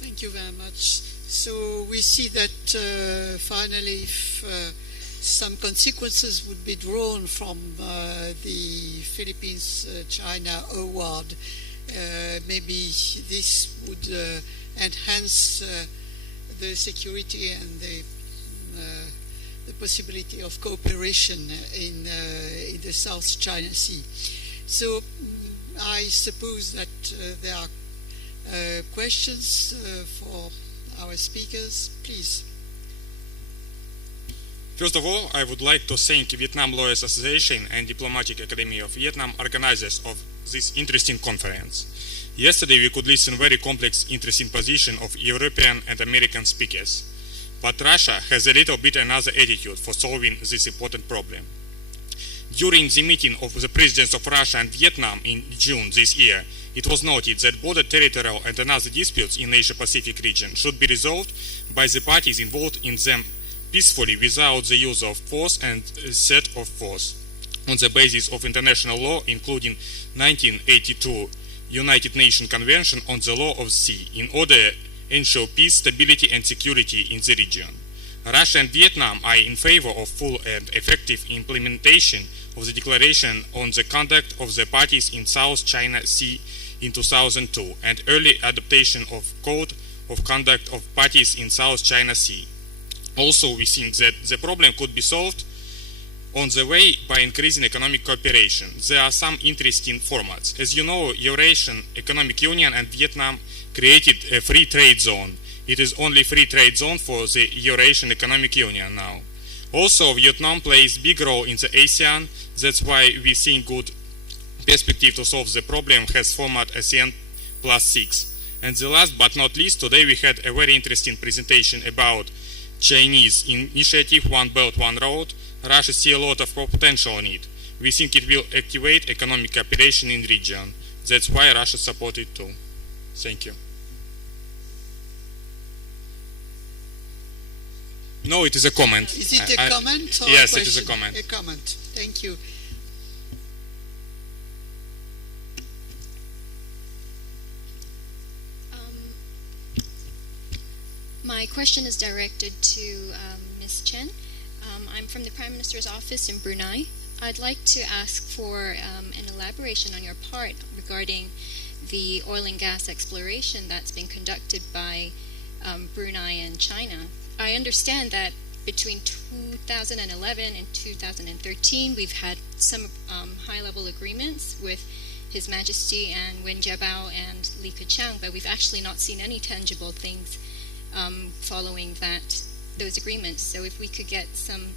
Thank you very much. So we see that finally some consequences would be drawn from the Philippines-China award. Maybe this would enhance the security and the possibility of cooperation in the South China Sea. So I suppose that there are questions for our speakers, please. First of all, I would like to thank Vietnam Lawyers Association and Diplomatic Academy of Vietnam, organizers of this interesting conference. Yesterday we could listen very complex, interesting position of European and American speakers. But Russia has a little bit another attitude for solving this important problem. During the meeting of the presidents of Russia and Vietnam in June this year, it was noted that border territorial and other disputes in the Asia-Pacific region should be resolved by the parties involved in them peacefully without the use of force and threat of force, on the basis of international law, including 1982 United Nations Convention on the Law of the Sea, in order to ensure peace, stability and security in the region. Russia and Vietnam are in favor of full and effective implementation of the Declaration on the Conduct of the Parties in South China Sea in 2002 and early adoption of Code of Conduct of Parties in South China Sea. Also, we think that the problem could be solved on the way by increasing economic cooperation. There are some interesting formats. As you know, Eurasian Economic Union and Vietnam created a free trade zone. It is only free trade zone for the Eurasian Economic Union now. Also, Vietnam plays big role in the ASEAN. That's why we think good perspective to solve the problem has format ASEAN +6. And the last but not least, today we had a very interesting presentation about Chinese initiative One Belt, One Road. Russia sees a lot of potential in it. We think it will activate economic cooperation in the region. That's why Russia supported it too. Thank you. No, it is a comment. Is it a comment or yes, a question? It is a comment. A comment. Thank you. My question is directed to Ms. Chen. I'm from the Prime Minister's office in Brunei. I'd like to ask for an elaboration on your part regarding the oil and gas exploration that's been conducted by Brunei and China. I understand that between 2011 and 2013, we've had some high-level agreements with His Majesty and Wen Jiabao and Li Keqiang, but we've actually not seen any tangible things following those agreements. So if we could get some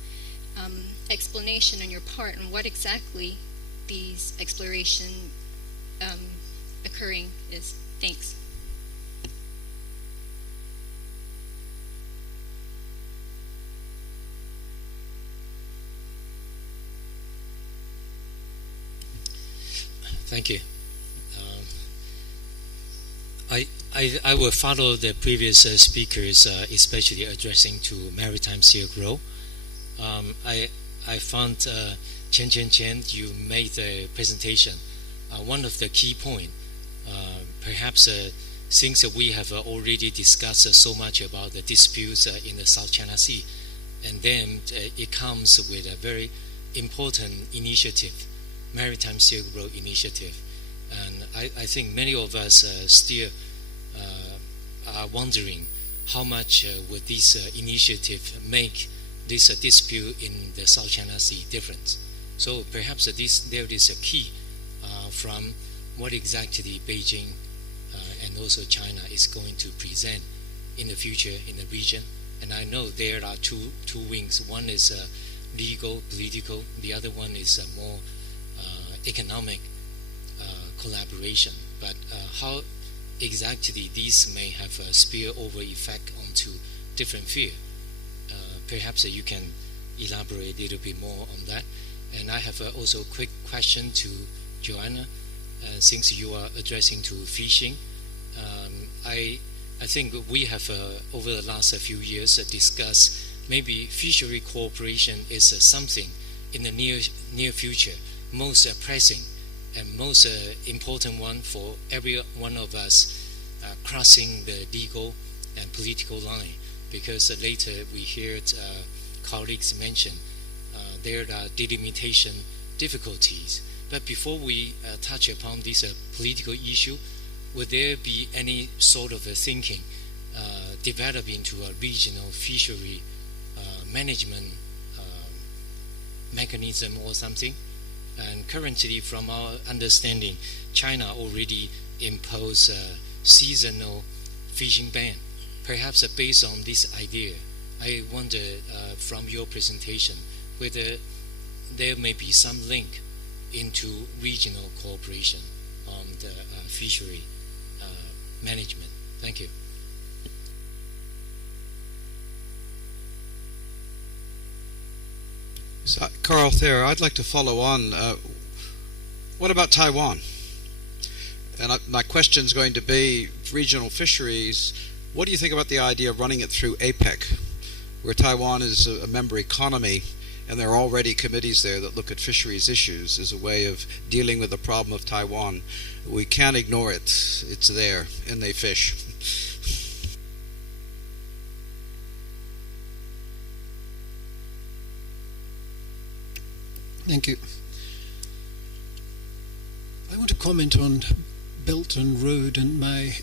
explanation on your part on what exactly these exploration occurring is. Thanks. Thank you. I will follow the previous speakers, especially addressing to Maritime Silk Road. I found Chen, you made the presentation. One of the key points, perhaps since we have already discussed so much about the disputes in the South China Sea, and then it comes with a very important initiative, Maritime Silk Road Initiative. And I think many of us still are wondering how much would this initiative make this dispute in the South China Sea different. So perhaps there is a key from what exactly Beijing and also China is going to present in the future in the region. And I know there are two wings. One is legal, political. The other one is more economic collaboration. But how exactly these may have a spillover effect onto different fields. Perhaps you can elaborate a little bit more on that. And I have also a quick question to Joanna, since you are addressing to fishing. I think we have over the last few years discussed maybe fishery cooperation is something in the near future most pressing and most important one for every one of us crossing the legal and political line, because later we heard colleagues mention there are delimitation difficulties. But before we touch upon this political issue, would there be any sort of thinking develop into a regional fishery management mechanism or something? And currently, from our understanding, China already imposed a seasonal fishing ban. Perhaps based on this idea, I wonder from your presentation whether there may be some link into regional cooperation on the fishery management. Thank you. So, Carl Thayer, I'd like to follow on. What about Taiwan? And my question is going to be regional fisheries. What do you think about the idea of running it through APEC, where Taiwan is a member economy, and there are already committees there that look at fisheries issues as a way of dealing with the problem of Taiwan? We can't ignore it. It's there, and they fish. Thank you. I want to comment on Belton Road, and my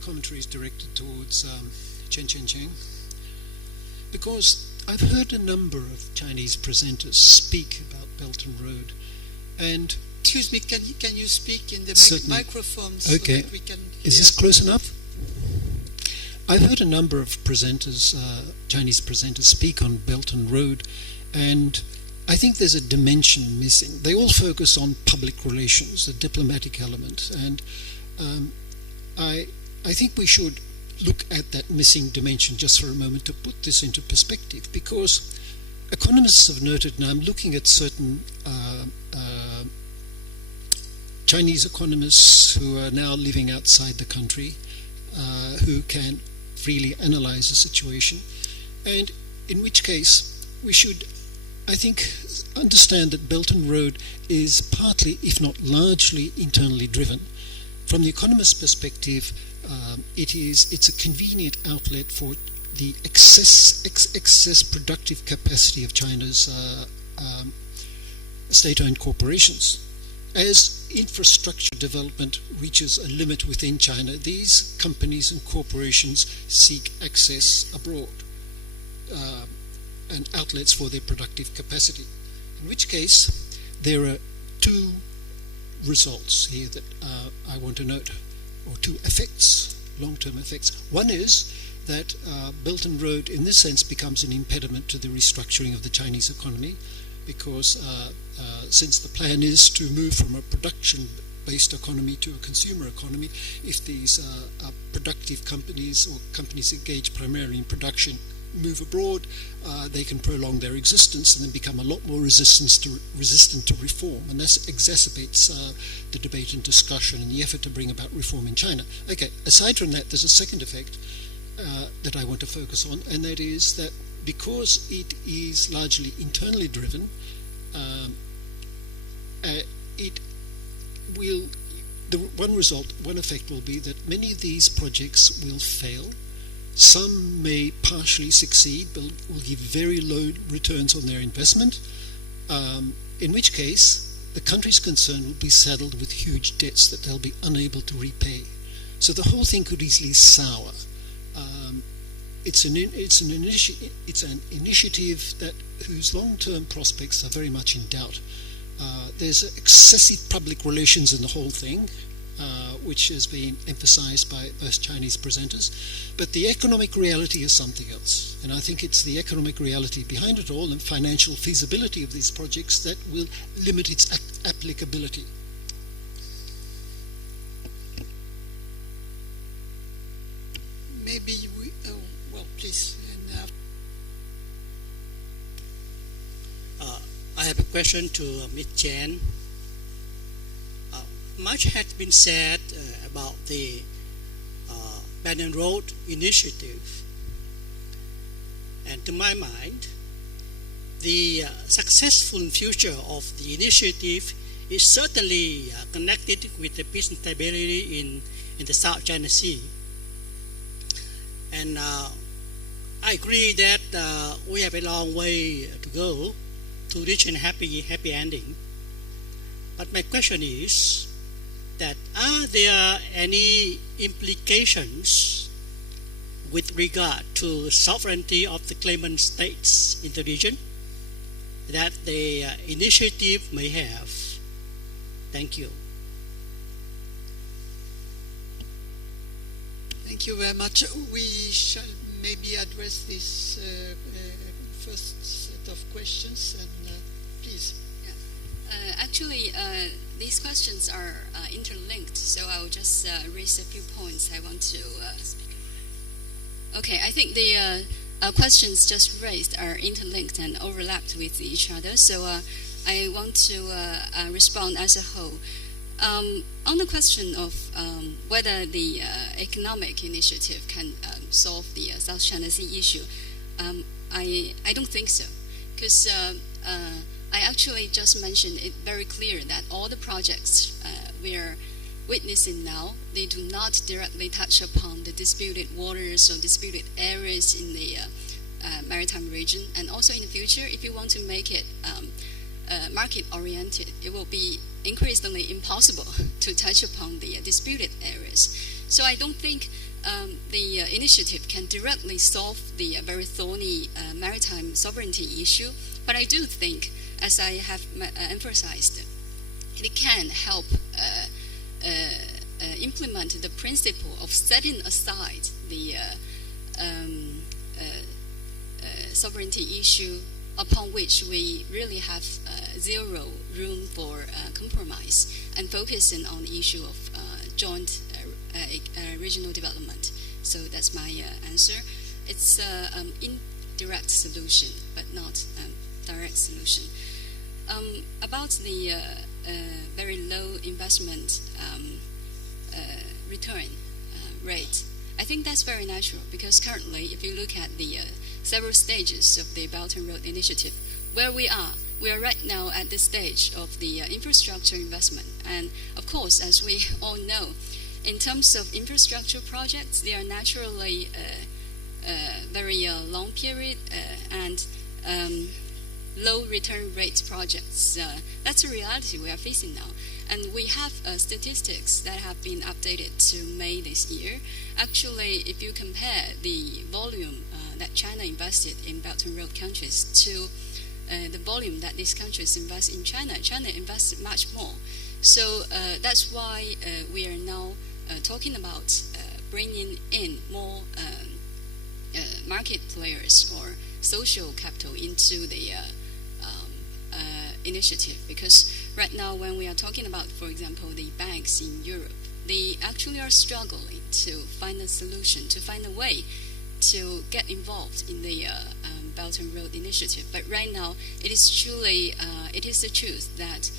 commentary is directed towards Chen, because I've heard a number of Chinese presenters speak about Belton Road, and excuse me, can you speak in the microphone so okay. that we can hear? Is this close enough? I've heard a number of presenters, Chinese presenters, speak on Belton Road, and I think there's a dimension missing. They all focus on public relations, the diplomatic element, and I think we should look at that missing dimension just for a moment to put this into perspective, because economists have noted, and I'm looking at certain Chinese economists who are now living outside the country, who can freely analyze the situation. And in which case we should, I think, understand that Belton Road is partly, if not largely, internally driven. From the economist's perspective, it's a convenient outlet for the excess productive capacity of China's state-owned corporations. As infrastructure development reaches a limit within China, these companies and corporations seek access abroad and outlets for their productive capacity. In which case, there are two results here that I want to note, or two effects, long-term effects. One is that Belton Road, in this sense, becomes an impediment to the restructuring of the Chinese economy, because since the plan is to move from a production-based economy to a consumer economy, if these productive companies or companies engaged primarily in production move abroad, they can prolong their existence and then become a lot more resistant to reform, and this exacerbates the debate and discussion and the effort to bring about reform in China. Okay, aside from that, there's a second effect that I want to focus on, and that is that because it is largely internally driven, it will, one effect will be that many of these projects will fail. Some may partially succeed, but will give very low returns on their investment, in which case the countries concerned will be saddled with huge debts that they'll be unable to repay. So the whole thing could easily sour. It's an initiative that whose long-term prospects are very much in doubt. There's excessive public relations in the whole thing, which has been emphasized by both Chinese presenters, but the economic reality is something else. And I think it's the economic reality behind it all and financial feasibility of these projects that will limit its applicability. Maybe well, please. I have a question to Ms. Chen. Much has been said about the Belt and Road initiative, and to my mind, the successful future of the initiative is certainly connected with the peace and stability in the South China Sea. And I agree that we have a long way to go to reach a happy ending. But my question is that are there any implications with regard to sovereignty of the claimant states in the region that the initiative may have? Thank you. Thank you very much. We shall maybe address this first set of questions, and please. Actually, these questions are interlinked, so I will just raise a few points I want to speak. Okay, I think the questions just raised are interlinked and overlapped with each other, so I want to respond as a whole. On the question of whether the economic initiative can solve the South China Sea issue, I don't think so, because I actually just mentioned it very clear that all the projects we are witnessing now, they do not directly touch upon the disputed waters or disputed areas in the maritime region. And also in the future, if you want to make it market-oriented, it will be increasingly impossible to touch upon the disputed areas. So I don't think the initiative can directly solve the very thorny maritime sovereignty issue, but I do think, as I have emphasized, it can help implement the principle of setting aside the sovereignty issue upon which we really have zero room for compromise, and focusing on the issue of joint regional development. So that's my answer. It's an indirect solution, but not direct solution. About the very low investment return rate, I think that's very natural because currently, if you look at the several stages of the Belton Road Initiative, where we are right now at the stage of the infrastructure investment. And of course, as we all know, in terms of infrastructure projects, they are naturally very long period and low return rate projects. That's a reality we are facing now. And we have statistics that have been updated to May this year. Actually, if you compare the volume that China invested in Belt and Road countries to the volume that these countries invest in China, China invested much more. So that's why we are now talking about bringing in more market players or social capital into the initiative, because right now when we are talking about, for example, the banks in Europe, they actually are struggling to find a solution, to find a way to get involved in the Belt and Road Initiative. But right now, it is truly, it is the truth that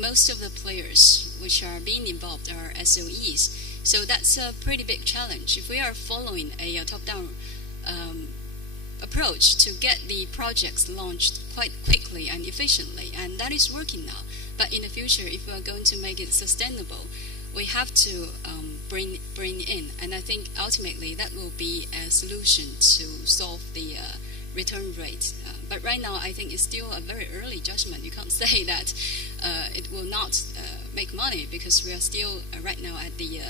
most of the players which are being involved are SOEs. So that's a pretty big challenge. If we are following a top-down approach to get the projects launched quite quickly and efficiently, and that is working now. But in the future, if we are going to make it sustainable, we have to bring in, and I think ultimately that will be a solution to solve the return rate. But right now, I think it's still a very early judgment. You can't say that it will not make money, because we are still right now at the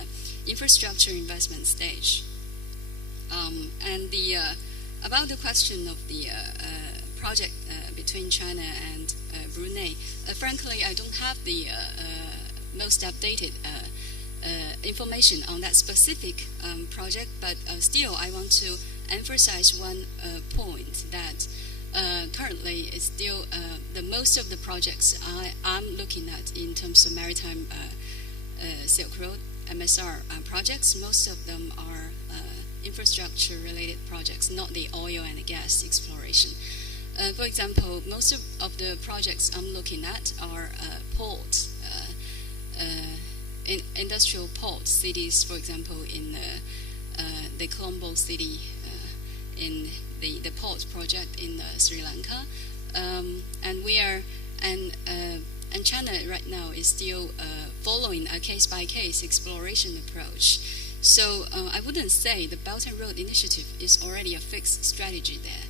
infrastructure investment stage. And about the question of the project between China and Brunei, frankly, I don't have the most updated information on that specific project, but still I want to emphasize one point that currently is still the most of the projects I'm looking at in terms of maritime Silk Road MSR projects. Most of them are infrastructure related projects, not the oil and gas exploration. For example, most of the projects I'm looking at are ports, in industrial port cities, for example, in the Colombo city, in the port project in Sri Lanka, and China right now is still following a case-by-case exploration approach. So I wouldn't say the Belt and Road Initiative is already a fixed strategy there.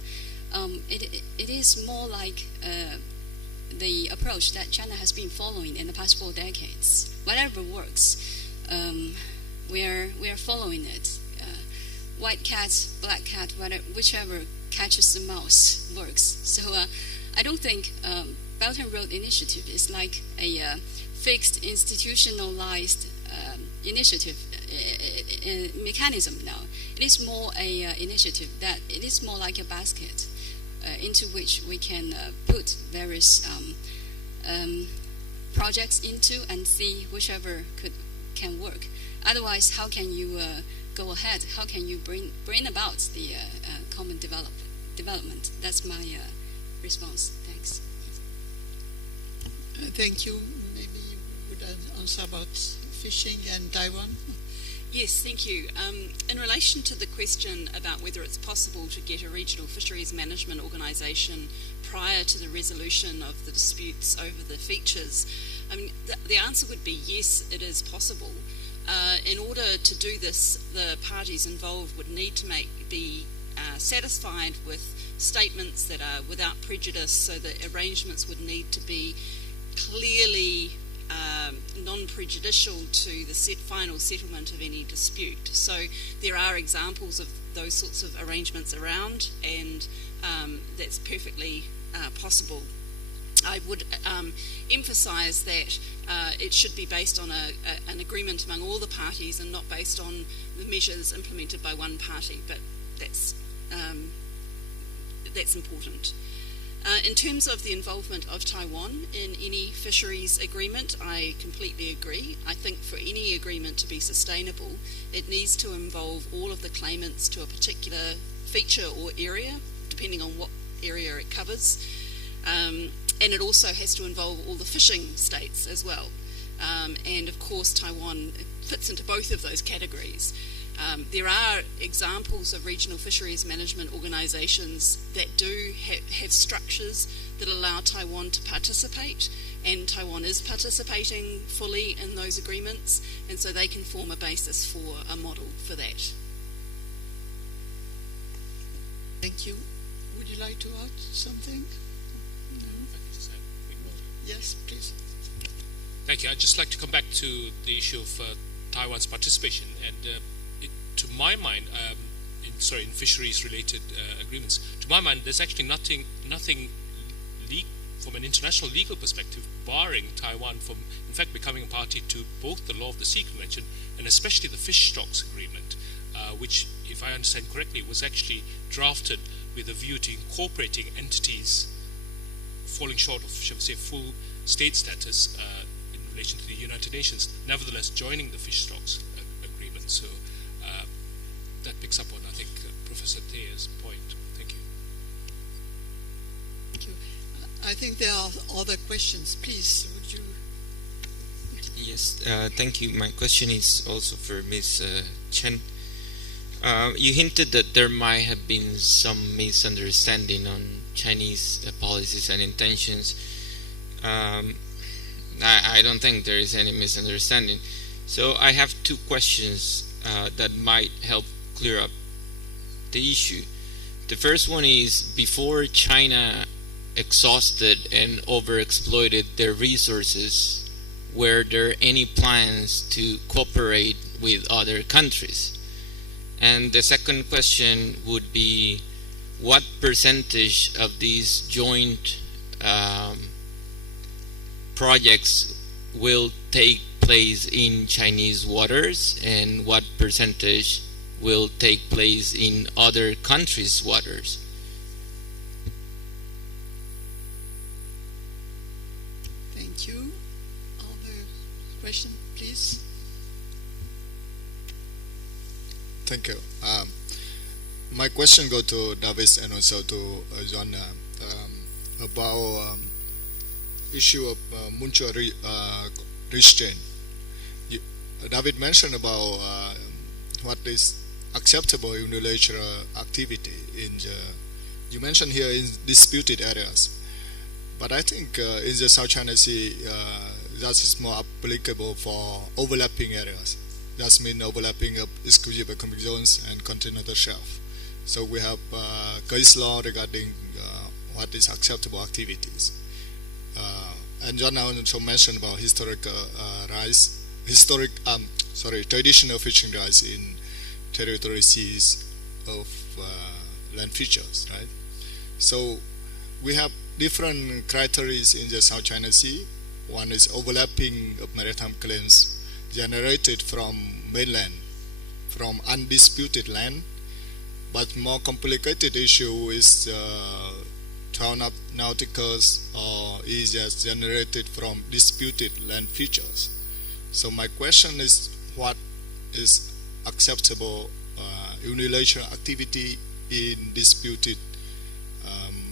It is more like the approach that China has been following in the past 4 decades. Whatever works, we are following it. White cat, black cat, whichever catches the mouse works. So I don't think Belt and Road Initiative is like a fixed institutionalized initiative mechanism now. It is more a initiative that it is more like a basket into which we can put various projects into and see whichever can work. Otherwise, how can you go ahead? How can you bring about the common development? That's my response. Thanks. Thank you. Maybe you would answer about fishing and Taiwan. Yes, thank you. In relation to the question about whether it's possible to get a regional fisheries management organisation prior to the resolution of the disputes over the features, I mean, the answer would be yes, it is possible. In order to do this, the parties involved would need to be satisfied with statements that are without prejudice, so the arrangements would need to be clearly non-prejudicial to the final settlement of any dispute. So there are examples of those sorts of arrangements around, and that's perfectly possible. I would emphasise that it should be based on an agreement among all the parties and not based on the measures implemented by one party, but that's important. In terms of the involvement of Taiwan in any fisheries agreement, I completely agree. I think for any agreement to be sustainable, it needs to involve all of the claimants to a particular feature or area, depending on what area it covers. And it also has to involve all the fishing states as well. and of course Taiwan fits into both of those categories. There are examples of regional fisheries management organisations that do have structures that allow Taiwan to participate, and Taiwan is participating fully in those agreements, and so they can form a basis for a model for that. Thank you. Would you like to add something? No? Yes, please. Thank you. I'd just like to come back to the issue of Taiwan's participation, and to my mind, in fisheries-related agreements, to my mind, there's actually nothing from an international legal perspective barring Taiwan from, in fact, becoming a party to both the Law of the Sea Convention and especially the Fish Stocks Agreement, which, if I understand correctly, was actually drafted with a view to incorporating entities falling short of, shall we say, full state status in relation to the United Nations, nevertheless joining the Fish Stocks Agreement. So that picks up on, I think, Professor Thea's point. Thank you. Thank you. I think there are other questions. Please, would you? Yes, thank you. My question is also for Ms. Chen. You hinted that there might have been some misunderstanding on Chinese policies and intentions. I don't think there is any misunderstanding. So I have two questions that might help clear up the issue. The first one is, before China exhausted and overexploited their resources, were there any plans to cooperate with other countries? And the second question would be, what percentage of these joint projects will take place in Chinese waters, and what percentage will take place in other countries' waters? Thank you. Other question, please. Thank you. My question goes to Davis and also to Joanna about issue of mutual restraint. David mentioned about what is acceptable unilateral activity you mentioned here in disputed areas, but I think in the South China Sea that is more applicable for overlapping areas. That means overlapping of exclusive economic zones and continental shelf. So we have case law regarding what is acceptable activities. And John also mentioned about traditional fishing rights in territorial seas of land features, right? So we have different criteria in the South China Sea. One is overlapping of maritime claims generated from mainland, from undisputed land, but more complicated issue is nauticals or is just generated from disputed land features. So my question is, what is acceptable unilateral activity in disputed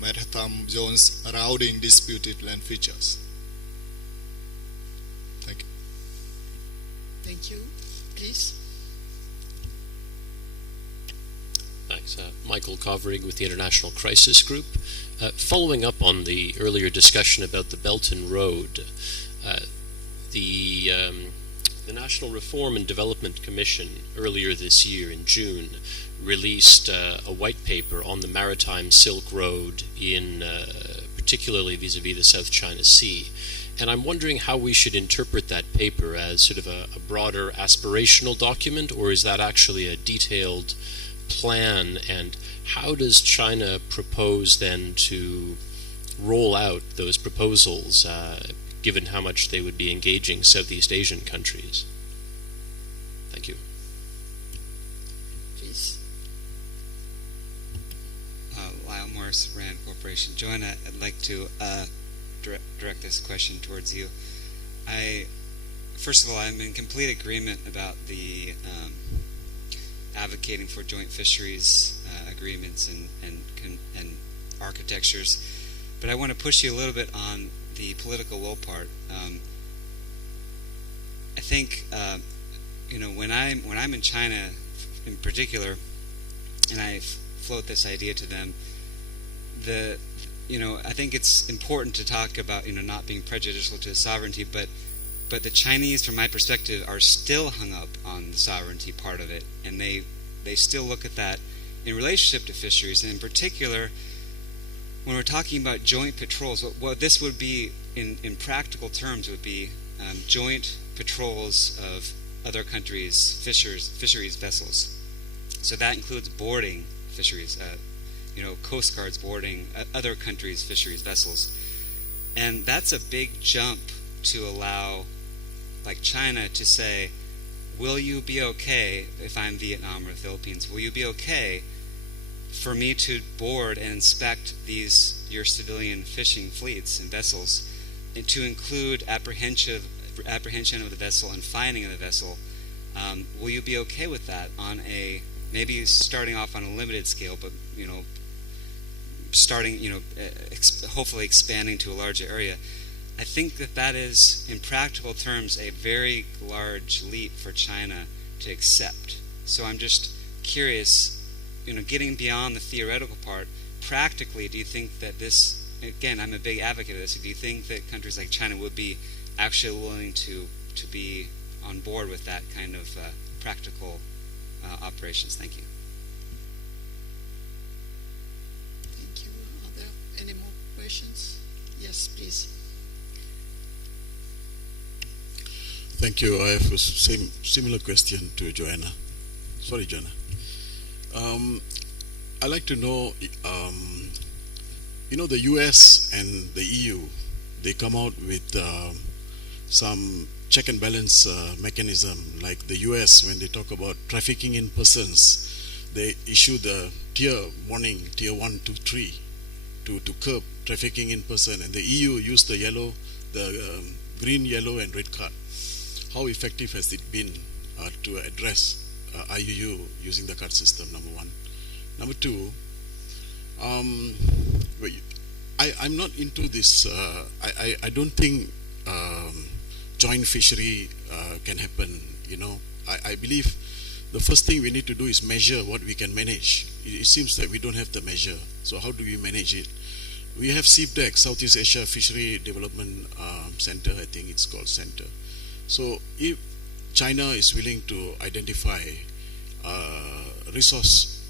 maritime zones surrounding disputed land features? Thank you. Thank you. Please. Thanks. Michael Kovrig with the International Crisis Group. Following up on the earlier discussion about the Belton Road, the National Reform and Development Commission earlier this year in June released a white paper on the Maritime Silk Road in particularly vis-a-vis the South China Sea. And I'm wondering how we should interpret that paper, as sort of a broader aspirational document, or is that actually a detailed plan, and how does China propose then to roll out those proposals, given how much they would be engaging Southeast Asian countries? Thank you. Please. Lyle Morris, Rand Corporation. Joanna, I'd like to direct this question towards you. First of all, I'm in complete agreement about the advocating for joint fisheries agreements and architectures, but I want to push you a little bit on the political will part. think when I'm in China, in particular, and I float this idea to them, I think it's important to talk about not being prejudicial to sovereignty, but the Chinese, from my perspective, are still hung up on the sovereignty part of it, and they still look at that in relationship to fisheries, and in particular, when we're talking about joint patrols, what this would be in practical terms would be joint patrols of other countries' fisheries vessels. So that includes boarding fisheries, Coast Guards boarding other countries' fisheries vessels. And that's a big jump to allow, like China, to say, will you be okay if I'm Vietnam or the Philippines? Will you be okay for me to board and inspect your civilian fishing fleets and vessels, and to include apprehension of the vessel and finding of the vessel? Will you be okay with that on maybe starting off on a limited scale, but hopefully expanding to a larger area? I think that is, in practical terms, a very large leap for China to accept. So I'm just curious, getting beyond the theoretical part, practically, do you think that this, again, I'm a big advocate of this, do you think that countries like China would be actually willing to be on board with that kind of practical operations? Thank you. Thank you. Are there any more questions? Yes, please. Thank you. I have a similar question to Joanna. Sorry, Joanna. I'd like to know, the US and the EU, they come out with some check and balance mechanism. Like the US, when they talk about trafficking in persons, they issue the tier 1, 2, 3, to curb trafficking in person. And the EU used the green, yellow, and red card. How effective has it been to address IUU using the card system, number one? Number two, I'm not into this. I don't think joint fishery can happen. I believe the first thing we need to do is measure what we can manage. It seems that we don't have the measure. So how do we manage it? We have SEAFDEC, Southeast Asia Fishery Development Center, I think it's called center. So if China is willing to identify resource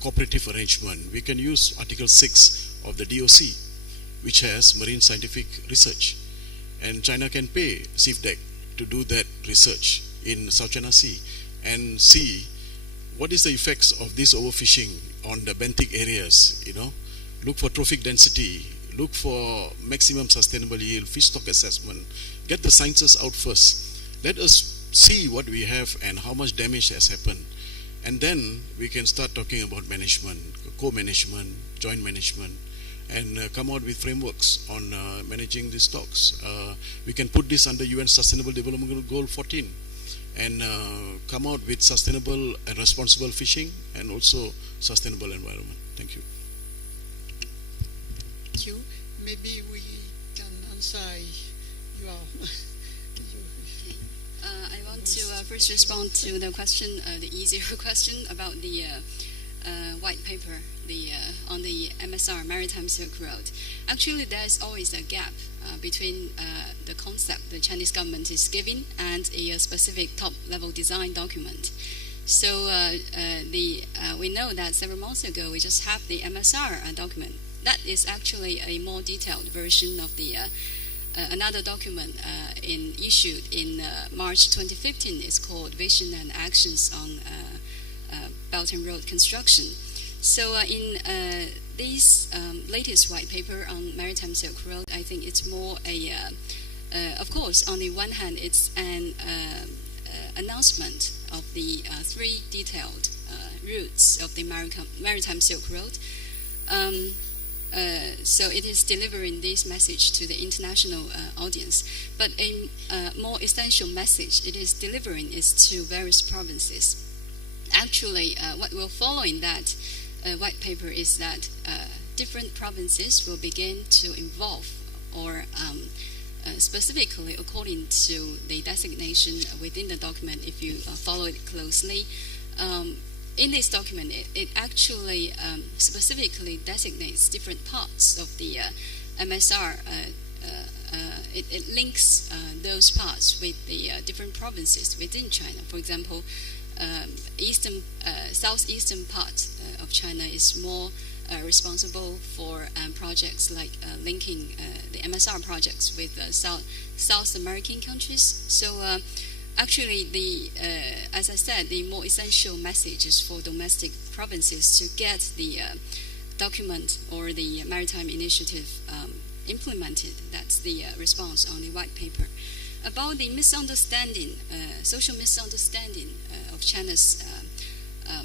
cooperative arrangement, we can use Article 6 of the DOC, which has marine scientific research. And China can pay SEAFDEC to do that research in South China Sea and see what is the effects of this overfishing on the benthic areas, Look for trophic density, look for maximum sustainable yield, fish stock assessment, get the sciences out first. Let us see what we have and how much damage has happened. And then we can start talking about management, co-management, joint management, and come out with frameworks on managing these stocks. We can put this under UN Sustainable Development Goal 14 and come out with sustainable and responsible fishing and also sustainable environment. Thank you. Thank you. Maybe we can answer your... I want to first respond to the question, the easier question about the white paper, on the MSR, Maritime Silk Road. Actually, there's always a gap between the concept the Chinese government is giving and a specific top-level design document. So we know that several months ago we just have the MSR document. That is actually a more detailed version of the another document issued in March 2015. It's called Vision and Actions on Belton Road Construction. So in this latest white paper on Maritime Silk Road, I think it's more of course, on the one hand, it's an announcement of the three detailed routes of the Maritime Silk Road. So it is delivering this message to the international audience. But a more essential message it is delivering is to various provinces. Actually, what will follow in that white paper is that different provinces will begin to involve or specifically according to the designation within the document, if you follow it closely. In this document, it actually specifically designates different parts of the MSR. It links those parts with the different provinces within China. For example, southeastern part of China is more responsible for projects like linking the MSR projects with South American countries. So actually, as I said, the more essential message is for domestic provinces to get the document or the Maritime Initiative implemented. That's the response on the white paper. About the misunderstanding, social misunderstanding of China's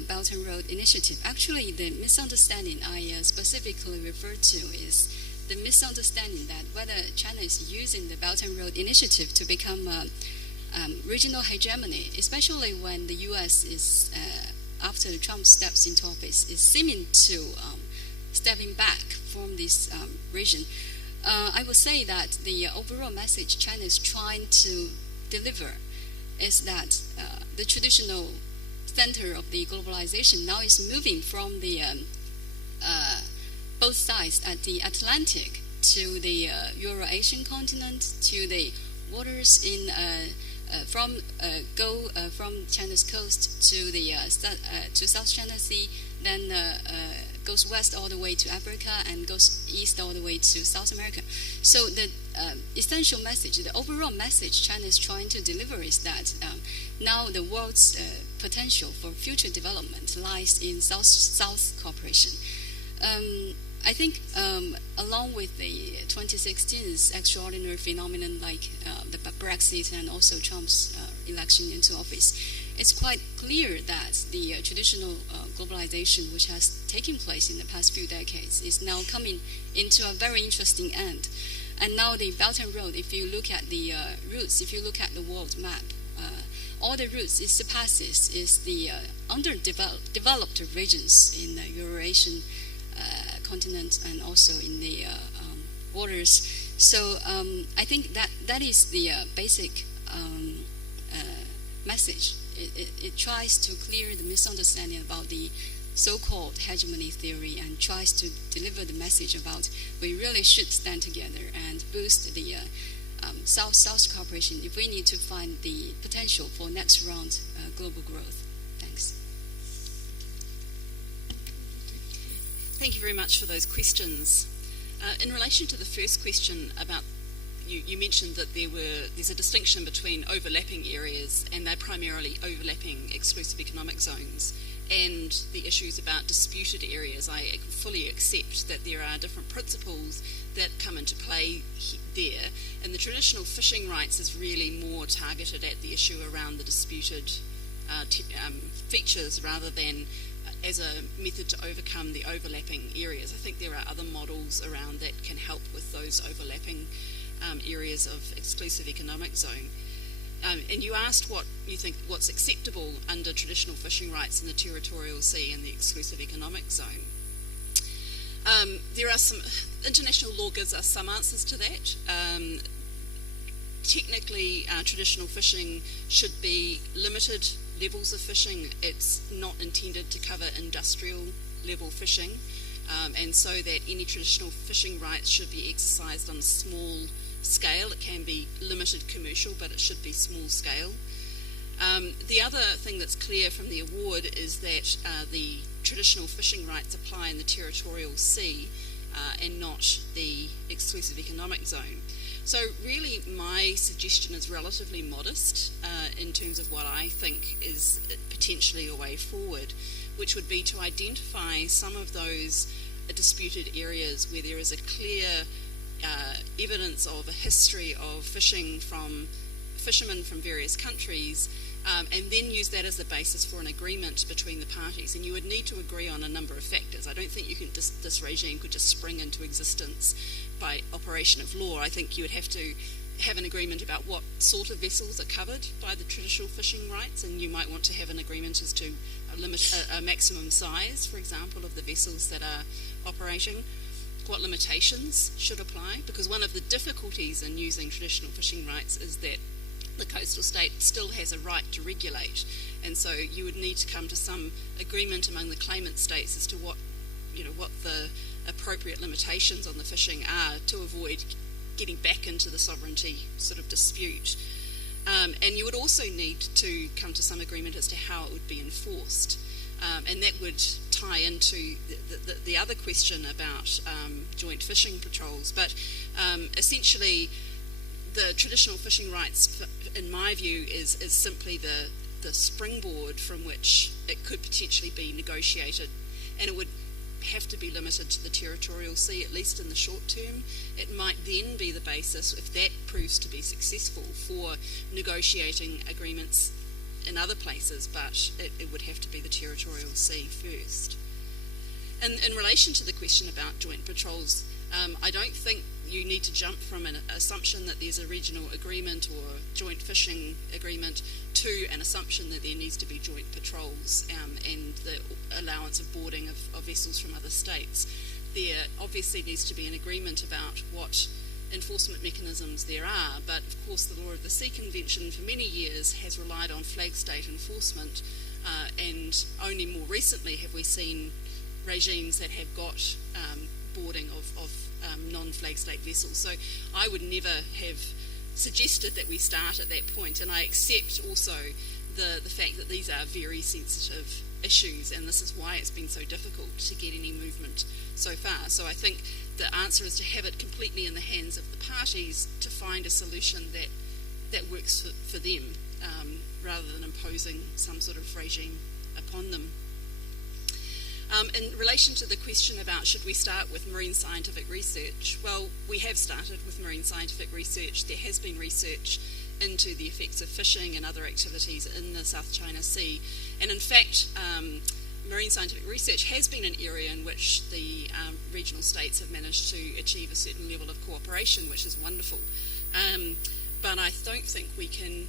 Belt and Road Initiative. Actually, the misunderstanding I specifically referred to is the misunderstanding that whether China is using the Belt and Road Initiative to become regional hegemony, especially when the U.S. is, after Trump steps into office, is seeming to stepping back from this region. I would say that the overall message China is trying to deliver is that the traditional center of the globalization now is moving from the both sides at the Atlantic to the Euro-Asian continent to the waters in from China's coast to the to South China Sea, then goes west all the way to Africa and goes east all the way to South America. So the essential message, the overall message China is trying to deliver is that now the world's potential for future development lies in South cooperation. I think along with the 2016's extraordinary phenomenon like the Brexit and also Trump's election into office, it's quite clear that the traditional globalization which has taken place in the past few decades is now coming into a very interesting end. And now the Belt and Road, if you look at the routes, if you look at the world map, all the routes it surpasses is the underdeveloped regions in the Euro-Asian continent and also in the waters. So I think that is the basic message. It tries to clear the misunderstanding about the so-called hegemony theory and tries to deliver the message about we really should stand together and boost the South-South cooperation if we need to find the potential for next round global growth. Thanks. Thank you very much for those questions. In relation to the first question about you mentioned that there's a distinction between overlapping areas, and they're primarily overlapping exclusive economic zones, and the issues about disputed areas. I fully accept that there are different principles that come into play there, and the traditional fishing rights is really more targeted at the issue around the disputed features rather than as a method to overcome the overlapping areas. I think there are other models around that can help with those overlapping areas of exclusive economic zone. And you asked what you think what's acceptable under traditional fishing rights in the territorial sea and the exclusive economic zone. There are some international law gives us some answers to that. Technically, traditional fishing should be limited levels of fishing. It's not intended to cover industrial level fishing, and so that any traditional fishing rights should be exercised on a small scale. It can be limited commercial, but it should be small scale. The other thing that's clear from the award is that the traditional fishing rights apply in the territorial sea and not the exclusive economic zone. So really my suggestion is relatively modest in terms of what I think is potentially a way forward, which would be to identify some of those disputed areas where there is a clear evidence of a history of fishing from fishermen from various countries, and then use that as the basis for an agreement between the parties. And you would need to agree on a number of factors. I don't think you can this regime could just spring into existence by operation of law. I think you would have to have an agreement about what sort of vessels are covered by the traditional fishing rights, and you might want to have an agreement as to a maximum size, for example, of the vessels that are operating. what limitations should apply, because one of the difficulties in using traditional fishing rights is that the coastal state still has a right to regulate, and so you would need to come to some agreement among the claimant states as to what the appropriate limitations on the fishing are to avoid getting back into the sovereignty sort of dispute. And you would also need to come to some agreement as to how it would be enforced. And that would tie into the other question about joint fishing patrols. But essentially, the traditional fishing rights, in my view, is simply the springboard from which it could potentially be negotiated. And it would have to be limited to the territorial sea, at least in the short term. It might then be the basis, if that proves to be successful, for negotiating agreements in other places, but it would have to be the territorial sea first. And in relation to the question about joint patrols, I don't think you need to jump from an assumption that there's a regional agreement or joint fishing agreement to an assumption that there needs to be joint patrols and the allowance of boarding of vessels from other states. There obviously needs to be an agreement about what enforcement mechanisms there are, but of course the Law of the Sea Convention for many years has relied on flag state enforcement, and only more recently have we seen regimes that have got boarding of non-flag state vessels. So I would never have suggested that we start at that point, and I accept also the fact that these are very sensitive issues, and this is why it's been so difficult to get any movement so far. So I think the answer is to have it completely in the hands of the parties to find a solution that works for them, rather than imposing some sort of regime upon them. In relation to the question about should we start with marine scientific research, well, we have started with marine scientific research. There has been research into the effects of fishing and other activities in the South China Sea. And in fact, marine scientific research has been an area in which the regional states have managed to achieve a certain level of cooperation, which is wonderful. But I don't think we can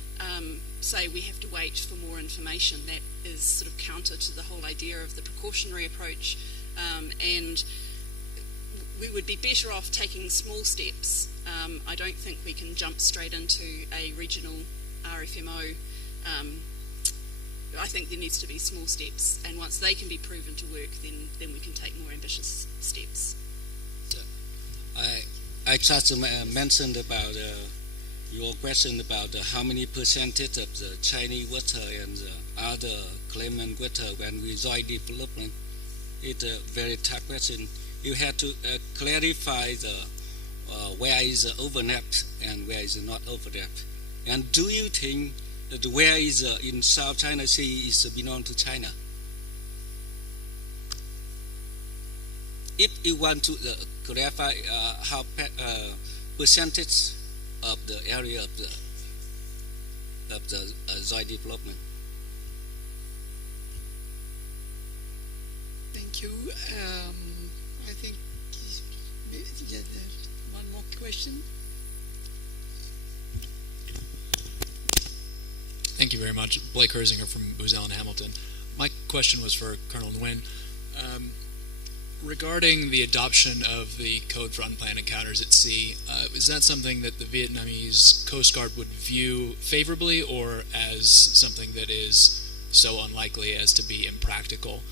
say we have to wait for more information. That is sort of counter to the whole idea of the precautionary approach, and we would be better off taking small steps. I don't think we can jump straight into a regional RFMO. I think there needs to be small steps, and once they can be proven to work, then we can take more ambitious steps. I just mentioned about your question about how many percentage of the Chinese water and the other claimant water when we join development. It's a very tough question. You have to clarify the where is the overlap and where is not overlap. And do you think that where is in South China Sea is belong to China? If you want to clarify how percentage of the area of the joint development. Thank you. I think one more question. Thank you very much. Blake Herzinger from Booz Allen Hamilton. My question was for Colonel Nguyen. Regarding the adoption of the Code for Unplanned Encounters at Sea, is that something that the Vietnamese Coast Guard would view favorably or as something that is so unlikely as to be impractical?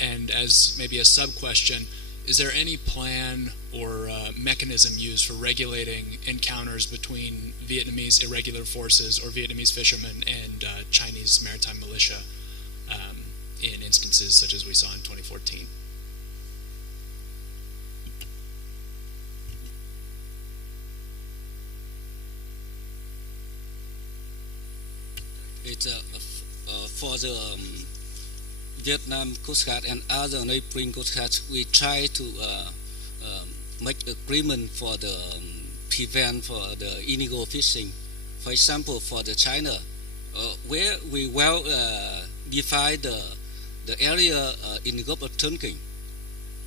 And as maybe a sub-question, is there any plan or mechanism used for regulating encounters between Vietnamese irregular forces or Vietnamese fishermen and Chinese maritime militia in instances such as we saw in 2014? It's for the Vietnam Coast Guard and other neighboring Coast Guard, we try to make agreement for the prevent for the illegal fishing. For example, for the China, where we well define the area in the Gulf of Tonkin.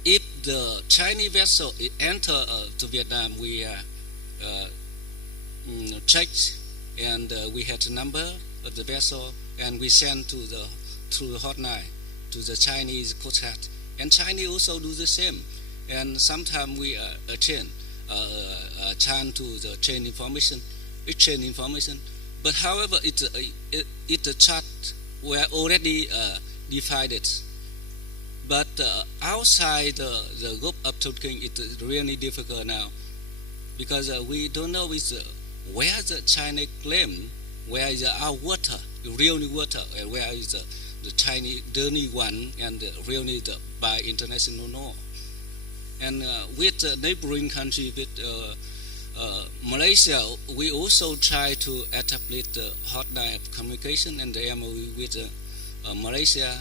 If the Chinese vessel enter to Vietnam, we check and we had the number of the vessel and we send through the hotline to the Chinese Coast Guard. And Chinese also do the same. and sometimes we change to the exchange information. But however, the chat were already divided. But outside the group of talking, it's really difficult now because we don't know where the Chinese claim, where is our water, real water, and where is the Chinese dirty one and really by international law. And with the neighboring country, with Malaysia, we also try to establish the hotline of communication and the MOU with Malaysia.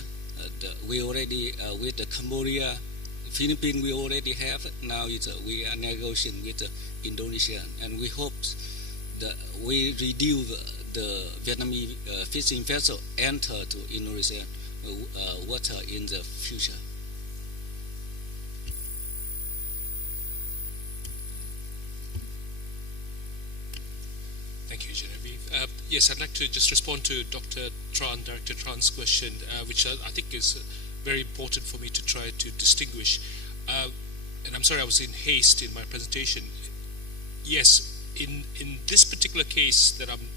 We already with the Cambodia, Philippines. We already have it. Now we are negotiating with Indonesia, and we hope that we reduce the Vietnamese fishing vessel enter to Indonesia water in the future. Thank you, Geneviève. Yes, I'd like to just respond to Dr. Tran, Director Tran's question, which I think is very important for me to try to distinguish. And I'm sorry I was in haste in my presentation. Yes, in this particular case that I'm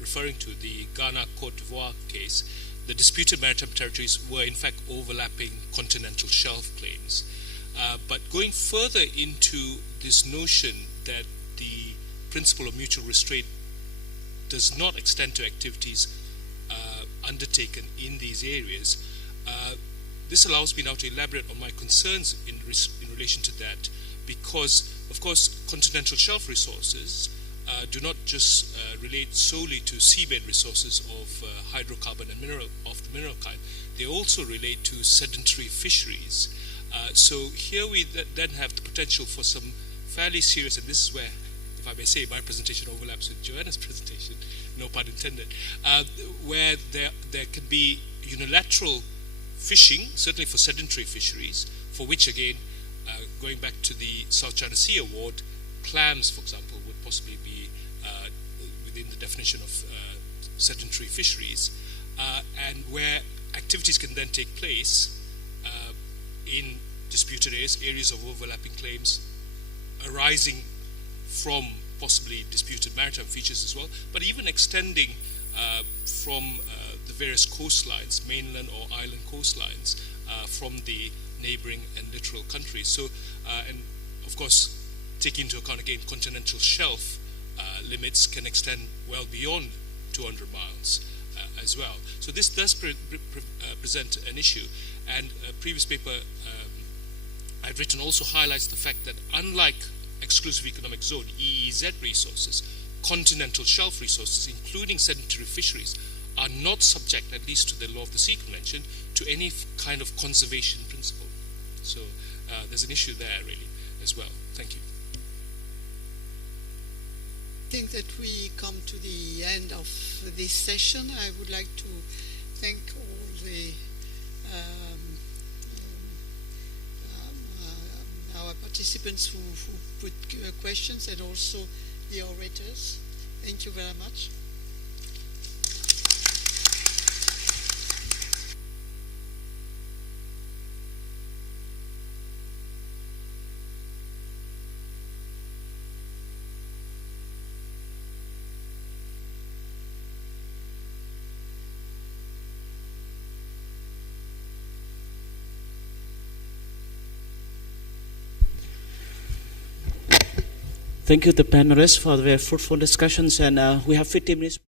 referring to, the Ghana-Côte d'Ivoire case, the disputed maritime territories were in fact overlapping continental shelf claims. But going further into this notion that the principle of mutual restraint does not extend to activities undertaken in these areas, this allows me now to elaborate on my concerns in relation to that, because, of course, continental shelf resources do not just relate solely to seabed resources of hydrocarbon and of the mineral kind. They also relate to sedentary fisheries. So here we then have the potential for some fairly serious, and this is where, if I may say, my presentation overlaps with Joanna's presentation, no pun intended, where there can be unilateral fishing, certainly for sedentary fisheries, for which, again, going back to the South China Sea Award, clams, for example, would possibly be within the definition of sedentary fisheries, and where activities can then take place in disputed areas of overlapping claims arising from possibly disputed maritime features as well, but even extending from the various coastlines, mainland or island coastlines, from the neighboring and littoral countries. So, and of course, take into account again, continental shelf limits can extend well beyond 200 miles as well. So this does present an issue, and a previous paper I've written also highlights the fact that unlike exclusive economic zone, EEZ resources, continental shelf resources, including sedentary fisheries, are not subject, at least to the Law of the Sea Convention, to any kind of conservation principle. So there's an issue there, really, as well. Thank you. I think that we come to the end of this session. I would like to thank all the our participants who put questions, and also the orators. Thank you very much. Thank you, the panelists, for the very fruitful discussions, and we have 15 minutes.